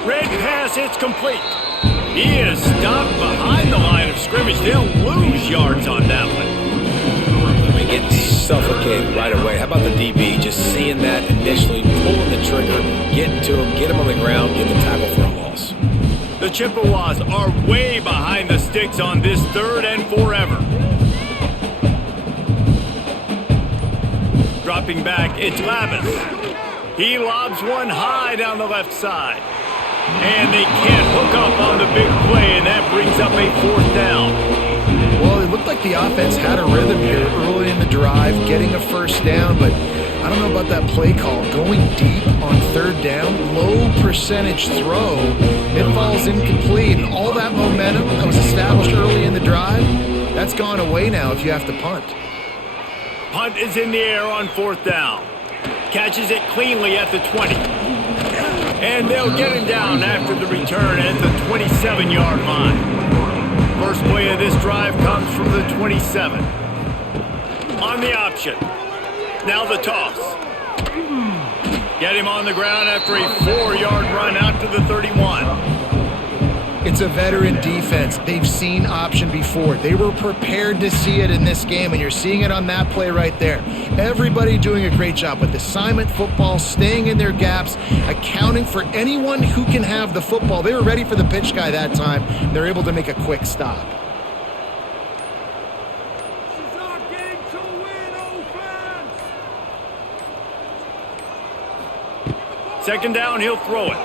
Red pass, it's complete. He is stopped behind the line of scrimmage. They'll lose yards on that one. Getting suffocated right away. How about the DB just seeing that initially, pulling the trigger, getting to him, get him on the ground, get the tackle for a loss. The Chippewas are way behind the sticks on this 3rd and forever. Dropping back, it's Lavis. He lobs one high down the left side. And they can't hook up on the big play, and that brings up a 4th down. Well, it looked like the offense had a rhythm here early in the drive, getting a first down, but I don't know about that play call. Going deep on 3rd down, low percentage throw, it falls incomplete, and all that momentum that was established early in the drive, that's gone away now if you have to punt. Punt is in the air on 4th down. Catches it cleanly at the 20. And they'll get him down after the return at the 27-yard line. First play of this drive comes from the 27. On the option. Now the toss. Get him on the ground after a 4-yard run out to the 31. It's a veteran defense. They've seen option before. They were prepared to see it in this game, and you're seeing it on that play right there. Everybody doing a great job with assignment football, staying in their gaps, accounting for anyone who can have the football. They were ready for the pitch guy that time. They're able to make a quick stop. Second down, he'll throw it.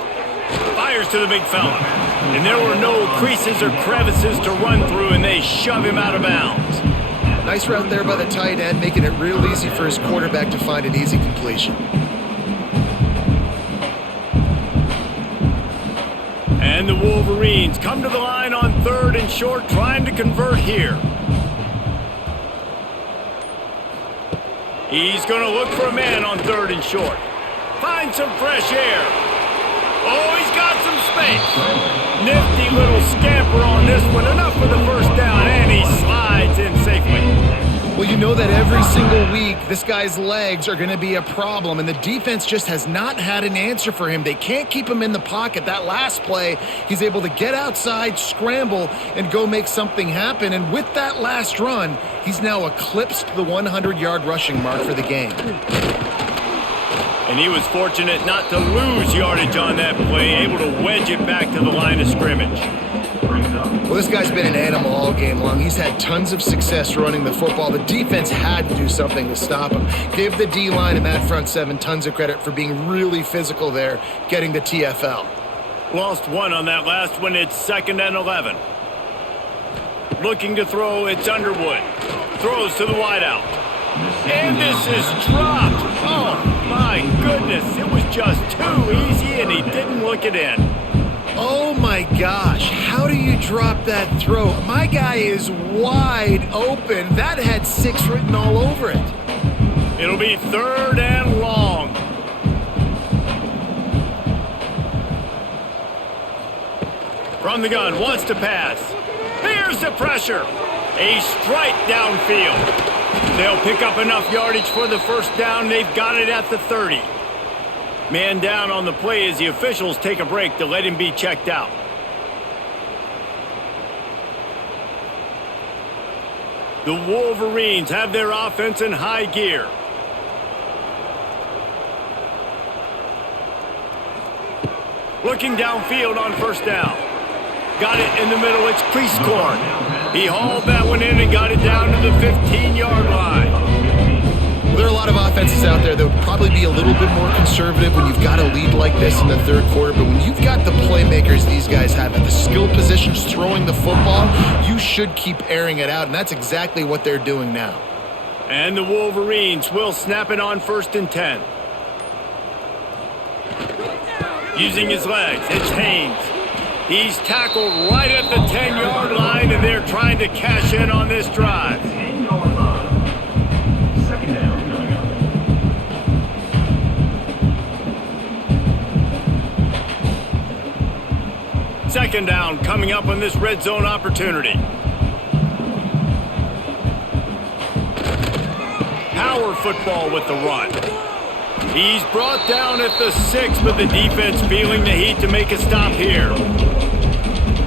Fires to the big fella. And there were no creases or crevices to run through, and they shove him out of bounds. Nice route there by the tight end, making it real easy for his quarterback to find an easy completion. And the Wolverines come to the line on 3rd and short, trying to convert here. He's going to look for a man on 3rd and short. Find some fresh air. Oh, he's got some space. Nifty little scamper on this one. Enough for the first down, and he slides in safely. Well, you know that every single week, this guy's legs are going to be a problem, and the defense just has not had an answer for him. They can't keep him in the pocket. That last play, he's able to get outside, scramble, and go make something happen. And with that last run, he's now eclipsed the 100-yard rushing mark for the game. And he was fortunate not to lose yardage on that play, able to wedge it back to the line of scrimmage. Well, This guy's been an animal all game long. He's had tons of success running the football. The defense had to do something to stop him. Give the D-line and that front seven tons of credit for being really physical there, getting the TFL. Lost one on that last one. It's 2nd and 11. Looking to throw, it's Underwood. Throws to the wideout. And this is dropped. Oh, my goodness. It was just too easy, and he didn't look it in. Oh, my gosh. How do you drop that throw? My guy is wide open. That had 6 written all over it. It'll be 3rd and long. From the gun, wants to pass. Here's the pressure. A strike downfield. They'll pick up enough yardage for the first down. They've got it at the 30. Man down on the play as the officials take a break to let him be checked out. The Wolverines have their offense in high gear. Looking downfield on first down. Got it in the middle. It's Priestcorn. He hauled that one in and got it down to the 15-yard line. Well, there are a lot of offenses out there that would probably be a little bit more conservative when you've got a lead like this in the third quarter. But when you've got the playmakers these guys have at the skill positions throwing the football, you should keep airing it out. And that's exactly what they're doing now. And the Wolverines will snap it on 1st and 10. Using his legs, it's Haynes. He's tackled right at the 10-yard line, and they're trying to cash in on this drive. Second down coming up on this red zone opportunity. Power football with the run. He's brought down at the 6, but the defense feeling the heat to make a stop here.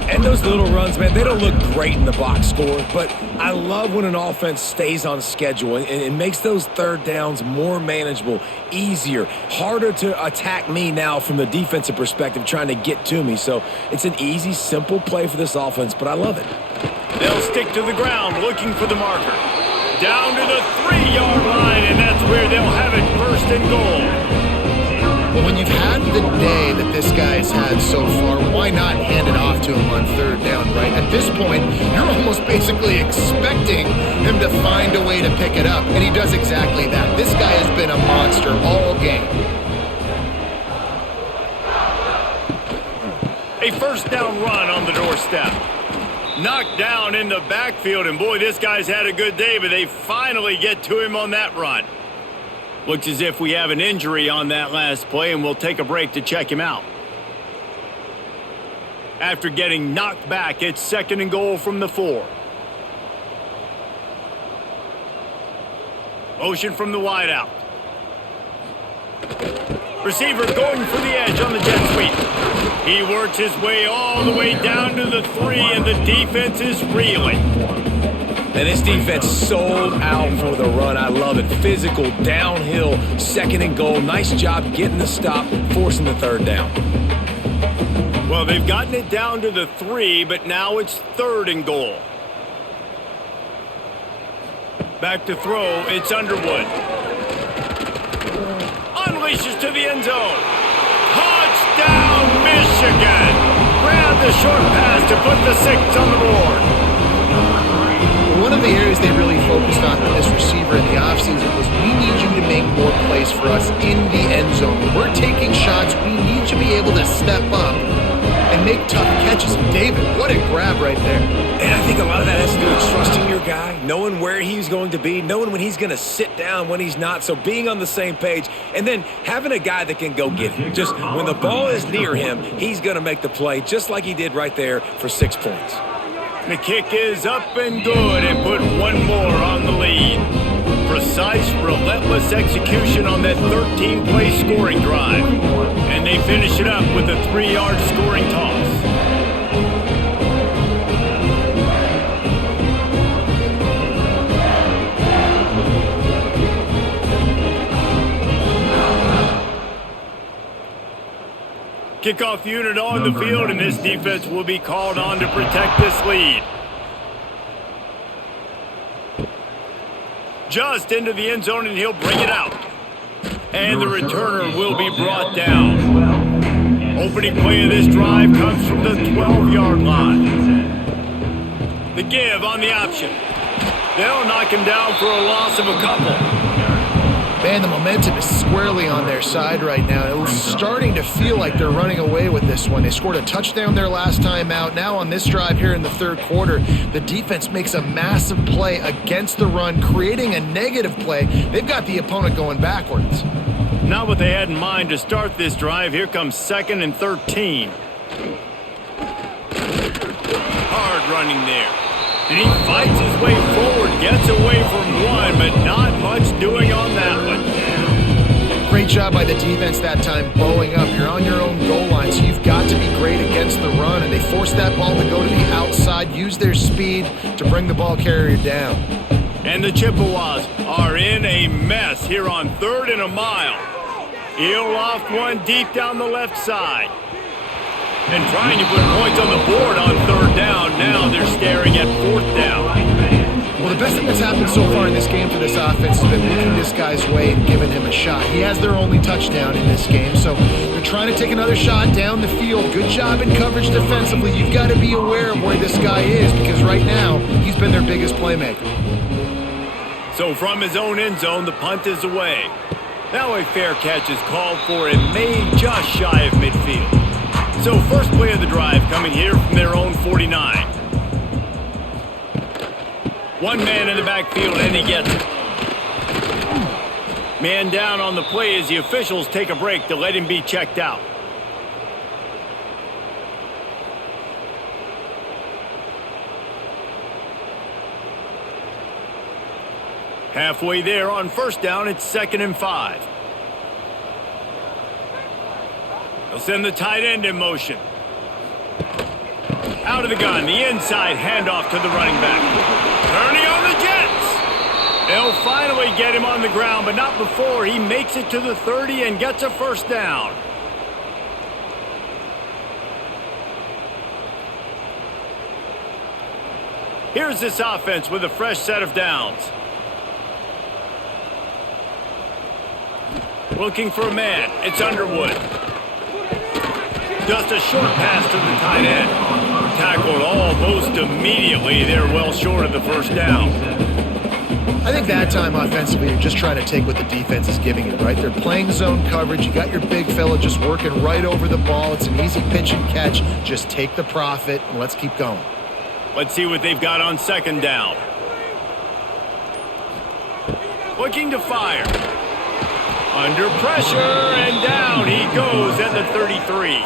And those little runs, man, they don't look great in the box score, but I love when an offense stays on schedule and it makes those third downs more manageable, easier, harder to attack me now from the defensive perspective trying to get to me. So it's an easy, simple play for this offense, but I love it. They'll stick to the ground looking for the marker. Down to the 3-yard line, and that's where they'll have it 1st and goal. Well, when you've had the day that this guy's had so far, why not hand it off to him on 3rd down, right? At this point, you're almost basically expecting him to find a way to pick it up, and he does exactly that. This guy has been a monster all game. A 1st down run on the doorstep. Knocked down in the backfield, and boy, this guy's had a good day, but they finally get to him on that run. Looks as if we have an injury on that last play, and we'll take a break to check him out. After getting knocked back, it's 2nd and goal from the 4. Motion from the wideout. Receiver going for the edge on the jet sweep. He works his way all the way down to the 3, and the defense is reeling. And this defense sold out for the run. I love it. Physical, downhill, 2nd and goal. Nice job getting the stop, forcing the 3rd down. Well, they've gotten it down to the 3, but now it's 3rd and goal. Back to throw, it's Underwood. Unleashes to the end zone. Touchdown, Michigan! Grab the short pass to put the 6 on the board. One of the areas they really focused on with this receiver in the offseason was we need you to make more plays for us in the end zone. When we're taking shots, we need you to be able to step up and make tough catches. David, what a grab right there. And I think a lot of that has to do with trusting your guy, knowing where he's going to be, knowing when he's going to sit down, when he's not. So being on the same page, and then having a guy that can go get him. Just when the ball is near him, he's going to make the play, just like he did right there for 6 points. The kick is up and good, and put one more on the lead. Precise, relentless execution on that 13-play scoring drive. And they finish it up with a 3-yard scoring toss. Kickoff unit on the field, and this defense will be called on to protect this lead. Just into the end zone, and he'll bring it out. And the returner will be brought down. Opening play of this drive comes from the 12-yard line. The give on the option. They'll knock him down for a loss of a couple. Man, the momentum is squarely on their side right now. It was starting to feel like they're running away with this one. They scored a touchdown their last time out. Now on this drive here in the third quarter, the defense makes a massive play against the run, creating a negative play. They've got the opponent going backwards. Not what they had in mind to start this drive. Here comes 2nd and 13. Hard running there. And he fights his way forward, gets away from one, but not much doing on that one. Great job by the defense that time, bowing up. You're on your own goal line, so you've got to be great against the run, and they forced that ball to go to the outside, use their speed to bring the ball carrier down. And the Chippewas are in a mess here on 3rd and a mile. He'll loft one deep down the left side. And trying to put points on the board on 3rd down. Now they're staring at 4th down. Well, the best thing that's happened so far in this game for this offense has been looking this guy's way and giving him a shot. He has their only touchdown in this game, so they're trying to take another shot down the field. Good job in coverage defensively. You've got to be aware of where this guy is, because right now he's been their biggest playmaker. So from his own end zone, the punt is away. Now a fair catch is called for and made just shy of midfield. So first play of the drive coming here from their own 49. One man in the backfield, and he gets it. Man down on the play as the officials take a break to let him be checked out. Halfway there on 1st down, it's 2nd and 5. They'll send the tight end in motion. Out of the gun, the inside handoff to the running back. Turning on the Jets. They'll finally get him on the ground, but not before he makes it to the 30 and gets a 1st down. Here's this offense with a fresh set of downs. Looking for a man. It's Underwood. Just a short pass to the tight end. Tackled almost immediately. They're well short of the 1st down. I think that time offensively, you're just trying to take what the defense is giving you, right? They're playing zone coverage. You got your big fella just working right over the ball. It's an easy pitch and catch. Just take the profit and let's keep going. Let's see what they've got on 2nd down. Looking to fire. Under pressure, and down he goes at the 33.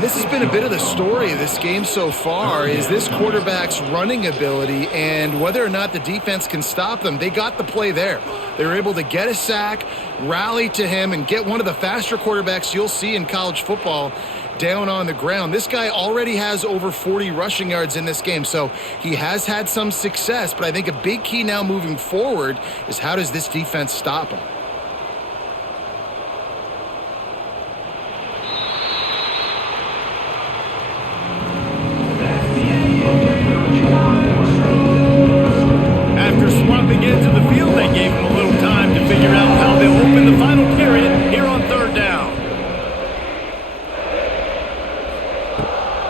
This has been a bit of the story of this game so far, is this quarterback's running ability and whether or not the defense can stop them. They got the play there. They were able to get a sack, rally to him, and get one of the faster quarterbacks you'll see in college football down on the ground. This guy already has over 40 rushing yards in this game, so he has had some success, but I think a big key now moving forward is how does this defense stop him? After swapping into the field, they gave him a little time to figure out how they'll open the final period here on 3rd down.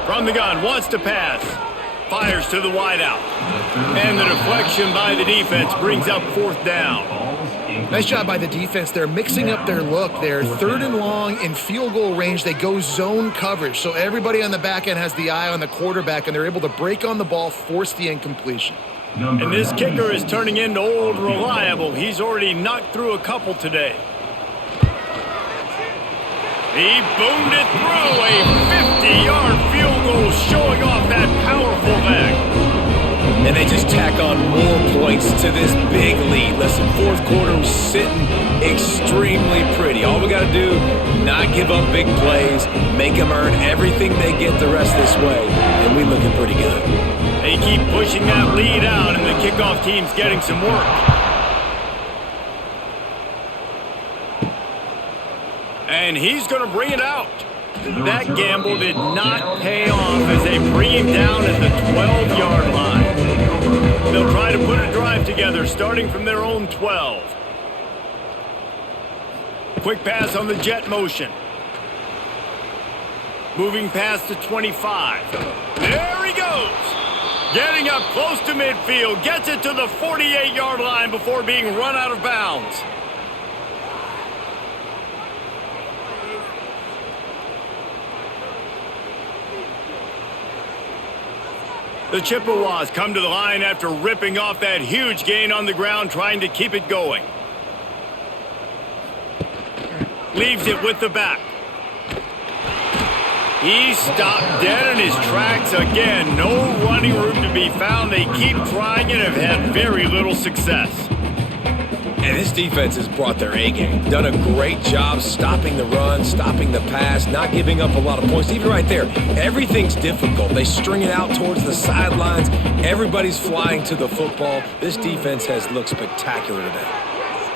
From the gun, wants to pass. Fires to the wideout. And the deflection by the defense brings up 4th down. Nice job by the defense. They're mixing up their look. They're 3rd and long in field goal range. They go zone coverage. So everybody on the back end has the eye on the quarterback, and they're able to break on the ball, force the incompletion. And this kicker is turning into old reliable. He's already knocked through a couple today. He boomed it through a 50-yard field goal, showing off that powerful leg. And they just tack on more points to this big lead. Listen, 4th quarter was sitting extremely pretty. All we got to do, not give up big plays, make them earn everything they get the rest of this way, and we're looking pretty good. They keep pushing that lead out, and the kickoff team's getting some work. And he's going to bring it out. That gamble did not pay off as they bring him down at the 12-yard line. They'll try to put a drive together starting from their own 12. Quick pass on the jet motion. Moving past the 25. There he goes. Getting up close to midfield. Gets it to the 48-yard line before being run out of bounds. The Chippewas come to the line after ripping off that huge gain on the ground, trying to keep it going. Leaves it with the back. He stopped dead in his tracks again. No running room to be found. They keep trying and have had very little success. And this defense has brought their A-game. Done a great job stopping the run, stopping the pass, not giving up a lot of points. Even right there, everything's difficult. They string it out towards the sidelines. Everybody's flying to the football. This defense has looked spectacular today.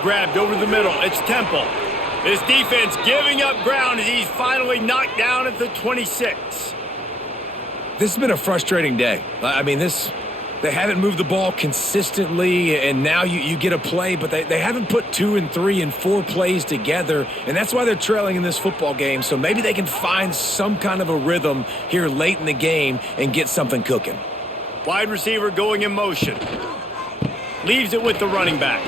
Grabbed over the middle. It's Temple. This defense giving up ground as he's finally knocked down at the 26. This has been a frustrating day. I mean, they haven't moved the ball consistently, and now you get a play, but they haven't put 2 and 3 and 4 plays together, and that's why they're trailing in this football game. So maybe they can find some kind of a rhythm here late in the game and get something cooking. Wide receiver going in motion. Leaves it with the running back.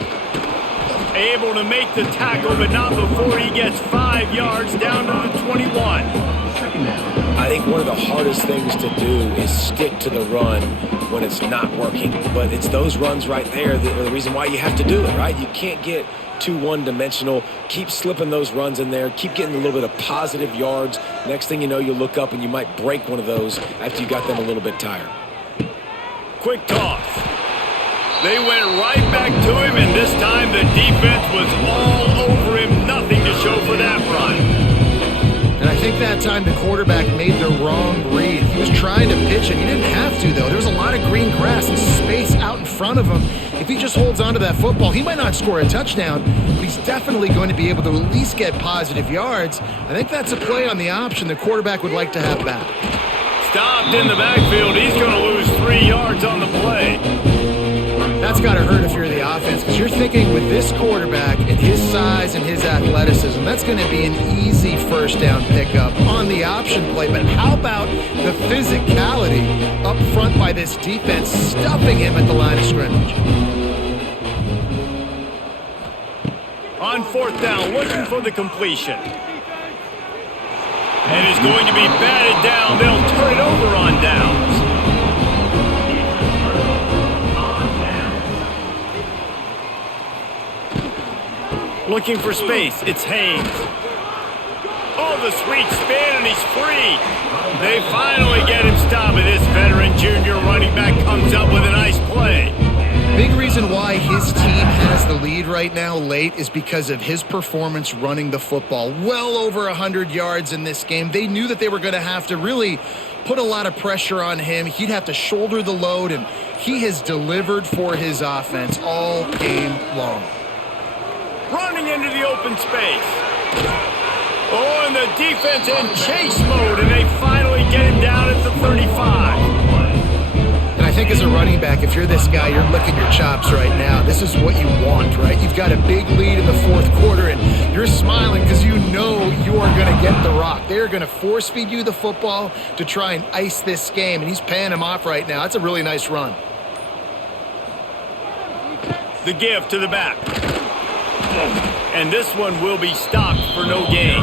Able to make the tackle, but not before he gets 5 yards down to the 21. I think one of the hardest things to do is stick to the run when it's not working. But it's those runs right there that are the reason why you have to do it, right? You can't get too one-dimensional. Keep slipping those runs in there. Keep getting a little bit of positive yards. Next thing you know, you look up and you might break one of those after you got them a little bit tired. Quick toss. They went right back to him, and this time the defense was all over him. Nothing to show for that run. And I think that time the quarterback made the wrong read. He was trying to pitch it. He didn't have to, though. There was a lot of green grass and space out in front of him. If he just holds on to that football, he might not score a touchdown, but he's definitely going to be able to at least get positive yards. I think that's a play on the option the quarterback would like to have back. Stopped in the backfield. He's going to lose 3 yards on the play. That's got to hurt if you're the offense, because you're thinking with this quarterback and his size and his athleticism, that's going to be an easy first down pickup on the option play. But how about the physicality up front by this defense, stuffing him at the line of scrimmage? On 4th down, looking for the completion. And it's going to be batted down. They'll turn it over on downs. Looking for space, it's Haynes. Oh, the sweet spin, and he's free. They finally get him stopped, and this veteran junior running back comes up with a nice play. Big reason why his team has the lead right now late is because of his performance running the football. Well over 100 yards in this game. They knew that they were going to have to really put a lot of pressure on him. He'd have to shoulder the load, and he has delivered for his offense all game long. Running into the open space. Oh, and the defense in chase mode, and they finally get him down at the 35. And I think as a running back, if you're this guy, you're licking your chops right now. This is what you want, right? You've got a big lead in the 4th quarter, and you're smiling because you know you are going to get the rock. They're going to force feed you the football to try and ice this game, and he's paying him off right now. That's a really nice run. The give to the back. And this one will be stopped for no gain.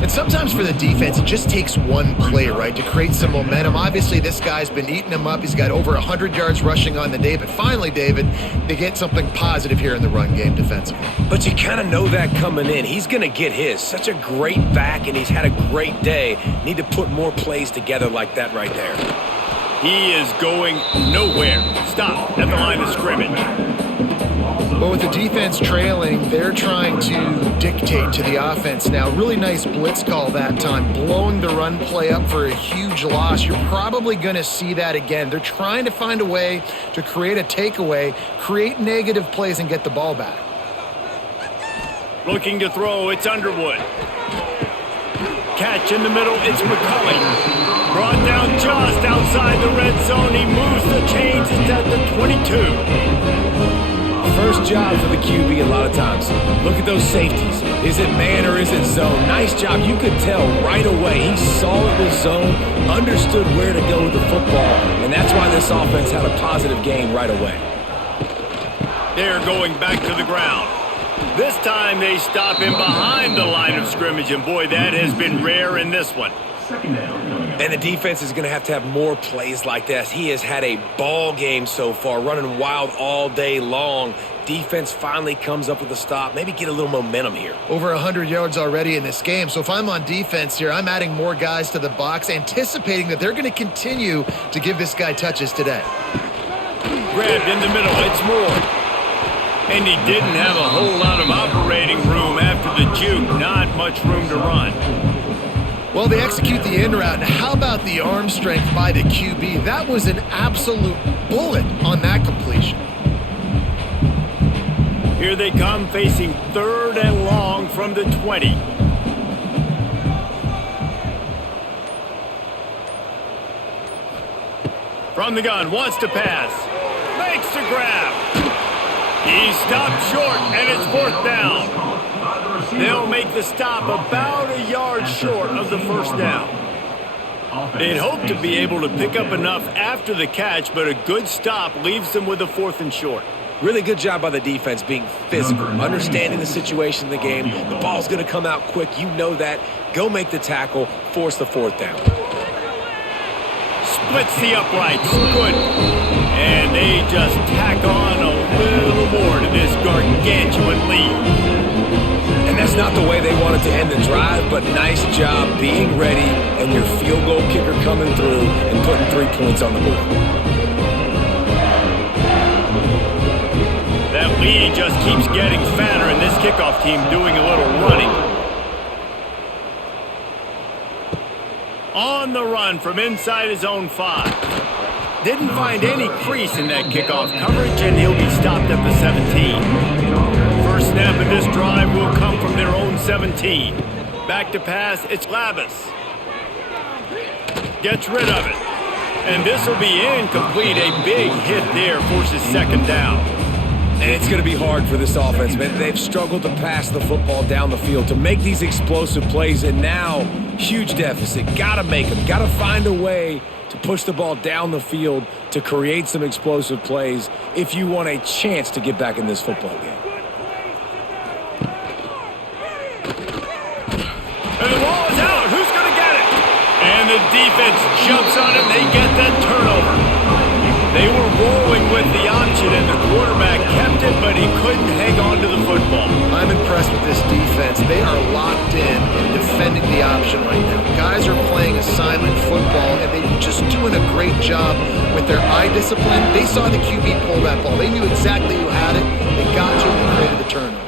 And sometimes for the defense, it just takes one play, right, to create some momentum. Obviously, this guy's been eating him up. He's got over 100 yards rushing on the day. But finally, David, they get something positive here in the run game defensively. But you kind of know that coming in. He's going to get his. Such a great back, and he's had a great day. Need to put more plays together like that right there. He is going nowhere. Stop at the line of scrimmage. But with the defense trailing, they're trying to dictate to the offense now. Really nice blitz call that time, blowing the run play up for a huge loss. You're probably going to see that again. They're trying to find a way to create a takeaway, create negative plays, and get the ball back. Looking to throw, it's Underwood. catch in the middle. It's McCulley. Brought down just outside the red zone. He moves the chains. It's at the 22. First job for the QB a lot of times. Look at those safeties. Is it man or is it zone? Nice job. You could tell right away. He saw it was zone, understood where to go with the football, and that's why this offense had a positive gain right away. They're going back to the ground. This time they stop him behind the line of scrimmage, and boy, that has been rare in this one. And the defense is going to have more plays like this. He has had a ball game so far, running wild all day long. Defense finally comes up with a stop. Maybe get a little momentum here. Over 100 yards already in this game. So if I'm on defense here, I'm adding more guys to the box, anticipating that they're going to continue to give this guy touches today. Grabbed in the middle. It's Moore. And he didn't have a whole lot of operating room after the juke. Not much room to run. Well, they execute the in route. Now, how about the arm strength by the QB? That was an absolute bullet on that completion. Here they come, facing 3rd and long from the 20. From the gun, wants to pass. Makes the grab. He stopped short, and it's 4th down. They'll make the stop about a yard short of the first down. They'd hope to be able to pick up enough after the catch, but a good stop leaves them with a 4th and short. Really good job by the defense being physical, understanding the situation in the game. The ball's going to come out quick. You know that. Go make the tackle, force the 4th down. Splits the uprights. Good. And they just tack on a little more to this gargantuan lead. And that's not the way they wanted to end the drive, but nice job being ready and your field goal kicker coming through and putting 3 points on the board. That lead just keeps getting fatter, and this kickoff team doing a little running. On the run from inside his own 5. Didn't find any crease in that kickoff coverage, and he'll be stopped at the 17. First snap of this drive will come from their own 17. Back to pass, it's Labus. Gets rid of it. And this will be incomplete. A big hit there forces 2nd down. And it's going to be hard for this offense, man. They've struggled to pass the football down the field to make these explosive plays, and now huge deficit. Got to make them. Got to find a way to push the ball down the field to create some explosive plays if you want a chance to get back in this football game. And the ball is out. Who's going to get it? And the defense jumps on it. They get that turnover. They were rolling with the option, and the quarterback kept it, but he couldn't hang on to the football. I'm impressed with this defense. They are locked in and defending the option right now. Guys are playing assignment football, and they're just doing a great job with their eye discipline. They saw the QB pull that ball. They knew exactly who had it. They got to and created the turnover.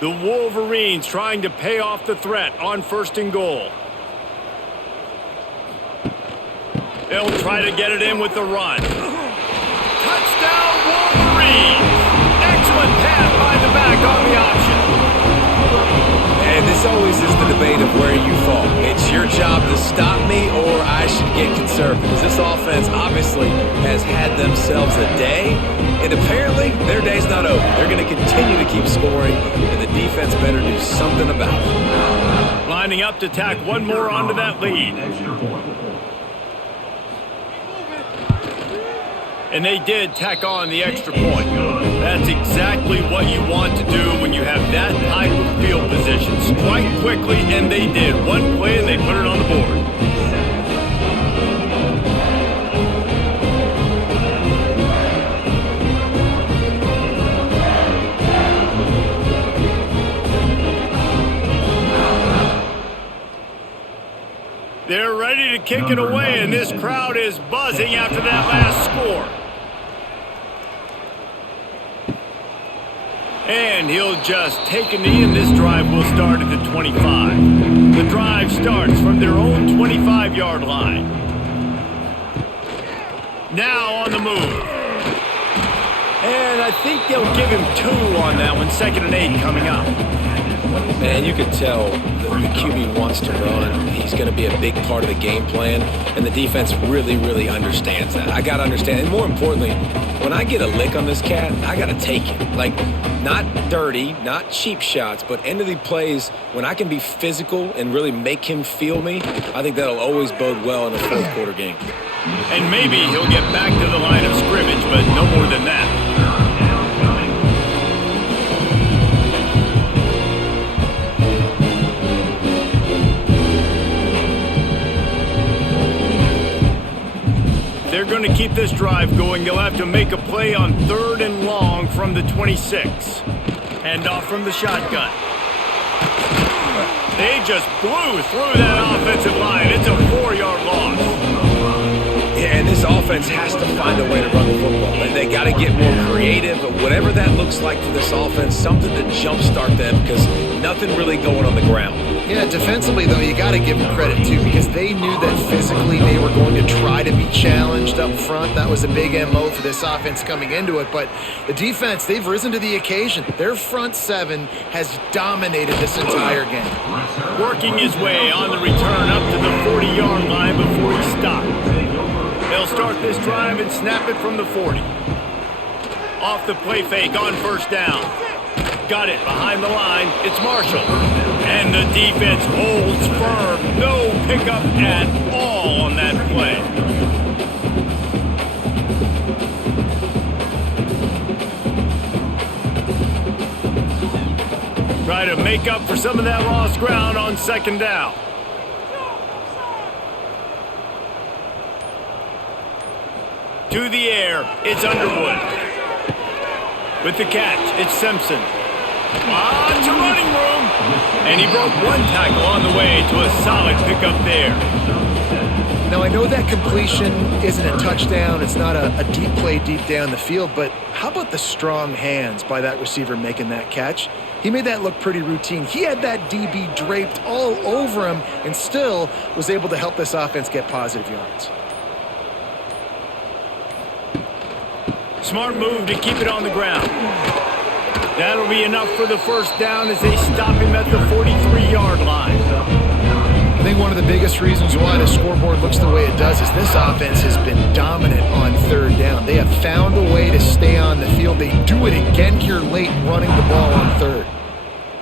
The Wolverines trying to pay off the threat on 1st and goal. They'll try to get it in with the run. Touchdown, Wolverines! Excellent pass by the back on the option. And this always is the debate of where you fall. It's your job to stop me, or I should get conservative. Because this offense obviously has had themselves a day, and apparently their day's not over. They're going to continue to keep scoring, and the defense better do something about it. Lining up to tack one more onto that lead. And they did tack on the extra point. That's exactly what you want to do when you have that type of field position. Strike quickly, and they did. One play, and they put it on the board. They're ready to kick it away, and this crowd is buzzing after that last score. And he'll just take a knee, and this drive will start at the 25. The drive starts from their own 25-yard line. Now on the move. And I think they'll give him 2 on that one. 2nd and 8 coming up. Man, you could tell the QB wants to run. He's going to be a big part of the game plan, and the defense really, really understands that. I got to understand, and more importantly, when I get a lick on this cat, I got to take it. Like, not dirty, not cheap shots, but end of the plays, when I can be physical and really make him feel me, I think that'll always bode well in a fourth quarter game. And maybe he'll get back to the line of scrimmage, but no more than that. They're going to keep this drive going. They'll have to make a play on 3rd and long from the 26. Hand off from the shotgun. They just blew through that offensive line. It's a 4-yard loss. Yeah, and this offense has to find a way to run the football. They got to get more creative, but whatever that looks like for this offense, something to jumpstart them because nothing really going on the ground. Yeah, defensively, though, you got to give them credit, too, because they knew that physically they were going to try to be challenged up front. That was a big MO for this offense coming into it. But the defense, they've risen to the occasion. Their front seven has dominated this entire game. Working his way on the return up to the 40-yard line before he stopped. They'll start this drive and snap it from the 40. Off the play fake on 1st down. Got it behind the line. It's Marshall. And the defense holds firm. No pickup at all on that play. Try to make up for some of that lost ground on 2nd down. To the air, it's Underwood. With the catch, it's Simpson. To running room. And he broke one tackle on the way to a solid pickup there. Now, I know that completion isn't a touchdown. It's not a deep play deep down the field, but how about the strong hands by that receiver making that catch? He made that look pretty routine. He had that DB draped all over him and still was able to help this offense get positive yards. Smart move to keep it on the ground. That'll be enough for the 1st down as they stop him at the 43-yard line. I think one of the biggest reasons why the scoreboard looks the way it does is this offense has been dominant on 3rd down. They have found a way to stay on the field. They do it again here late, running the ball on 3rd.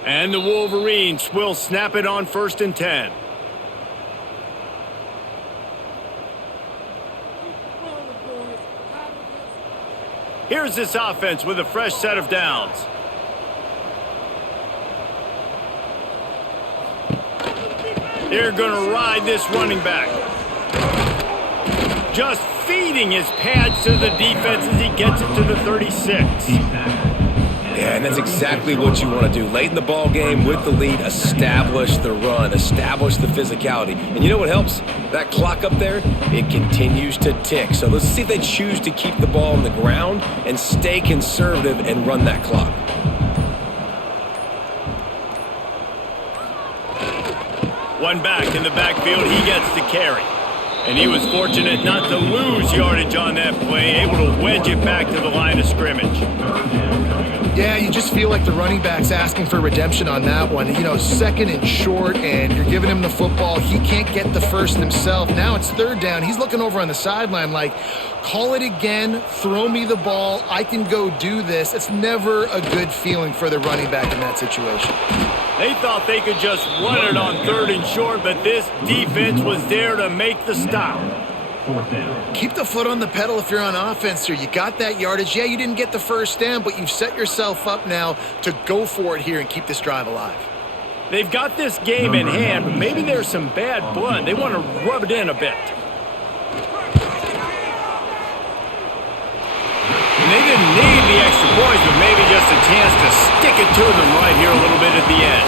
And the Wolverines will snap it on 1st and 10. Here's this offense with a fresh set of downs. They're going to ride this running back. Just feeding his pads to the defense as he gets it to the 36. Yeah, and that's exactly what you want to do. Late in the ball game with the lead, establish the run, establish the physicality. And you know what helps? That clock up there, it continues to tick. So let's see if they choose to keep the ball on the ground and stay conservative and run that clock. One back in the backfield, he gets to carry. And he was fortunate not to lose yardage on that play, able to wedge it back to the line of scrimmage. Yeah, you just feel like the running back's asking for redemption on that one. You know, 2nd and short, and you're giving him the football. He can't get the first himself. Now it's 3rd down. He's looking over on the sideline like, call it again, throw me the ball, I can go do this. It's never a good feeling for the running back in that situation. They thought they could just run it on 3rd and short, but this defense was there to make the stop. Keep the foot on the pedal if you're on offense here. You got that yardage. Yeah, you didn't get the 1st down, but you've set yourself up now to go for it here and keep this drive alive. They've got this game in hand, but maybe there's some bad blood. They want to rub it in a bit. And they didn't need the extra points, but maybe just a chance to stick it to them right here a little bit at the end.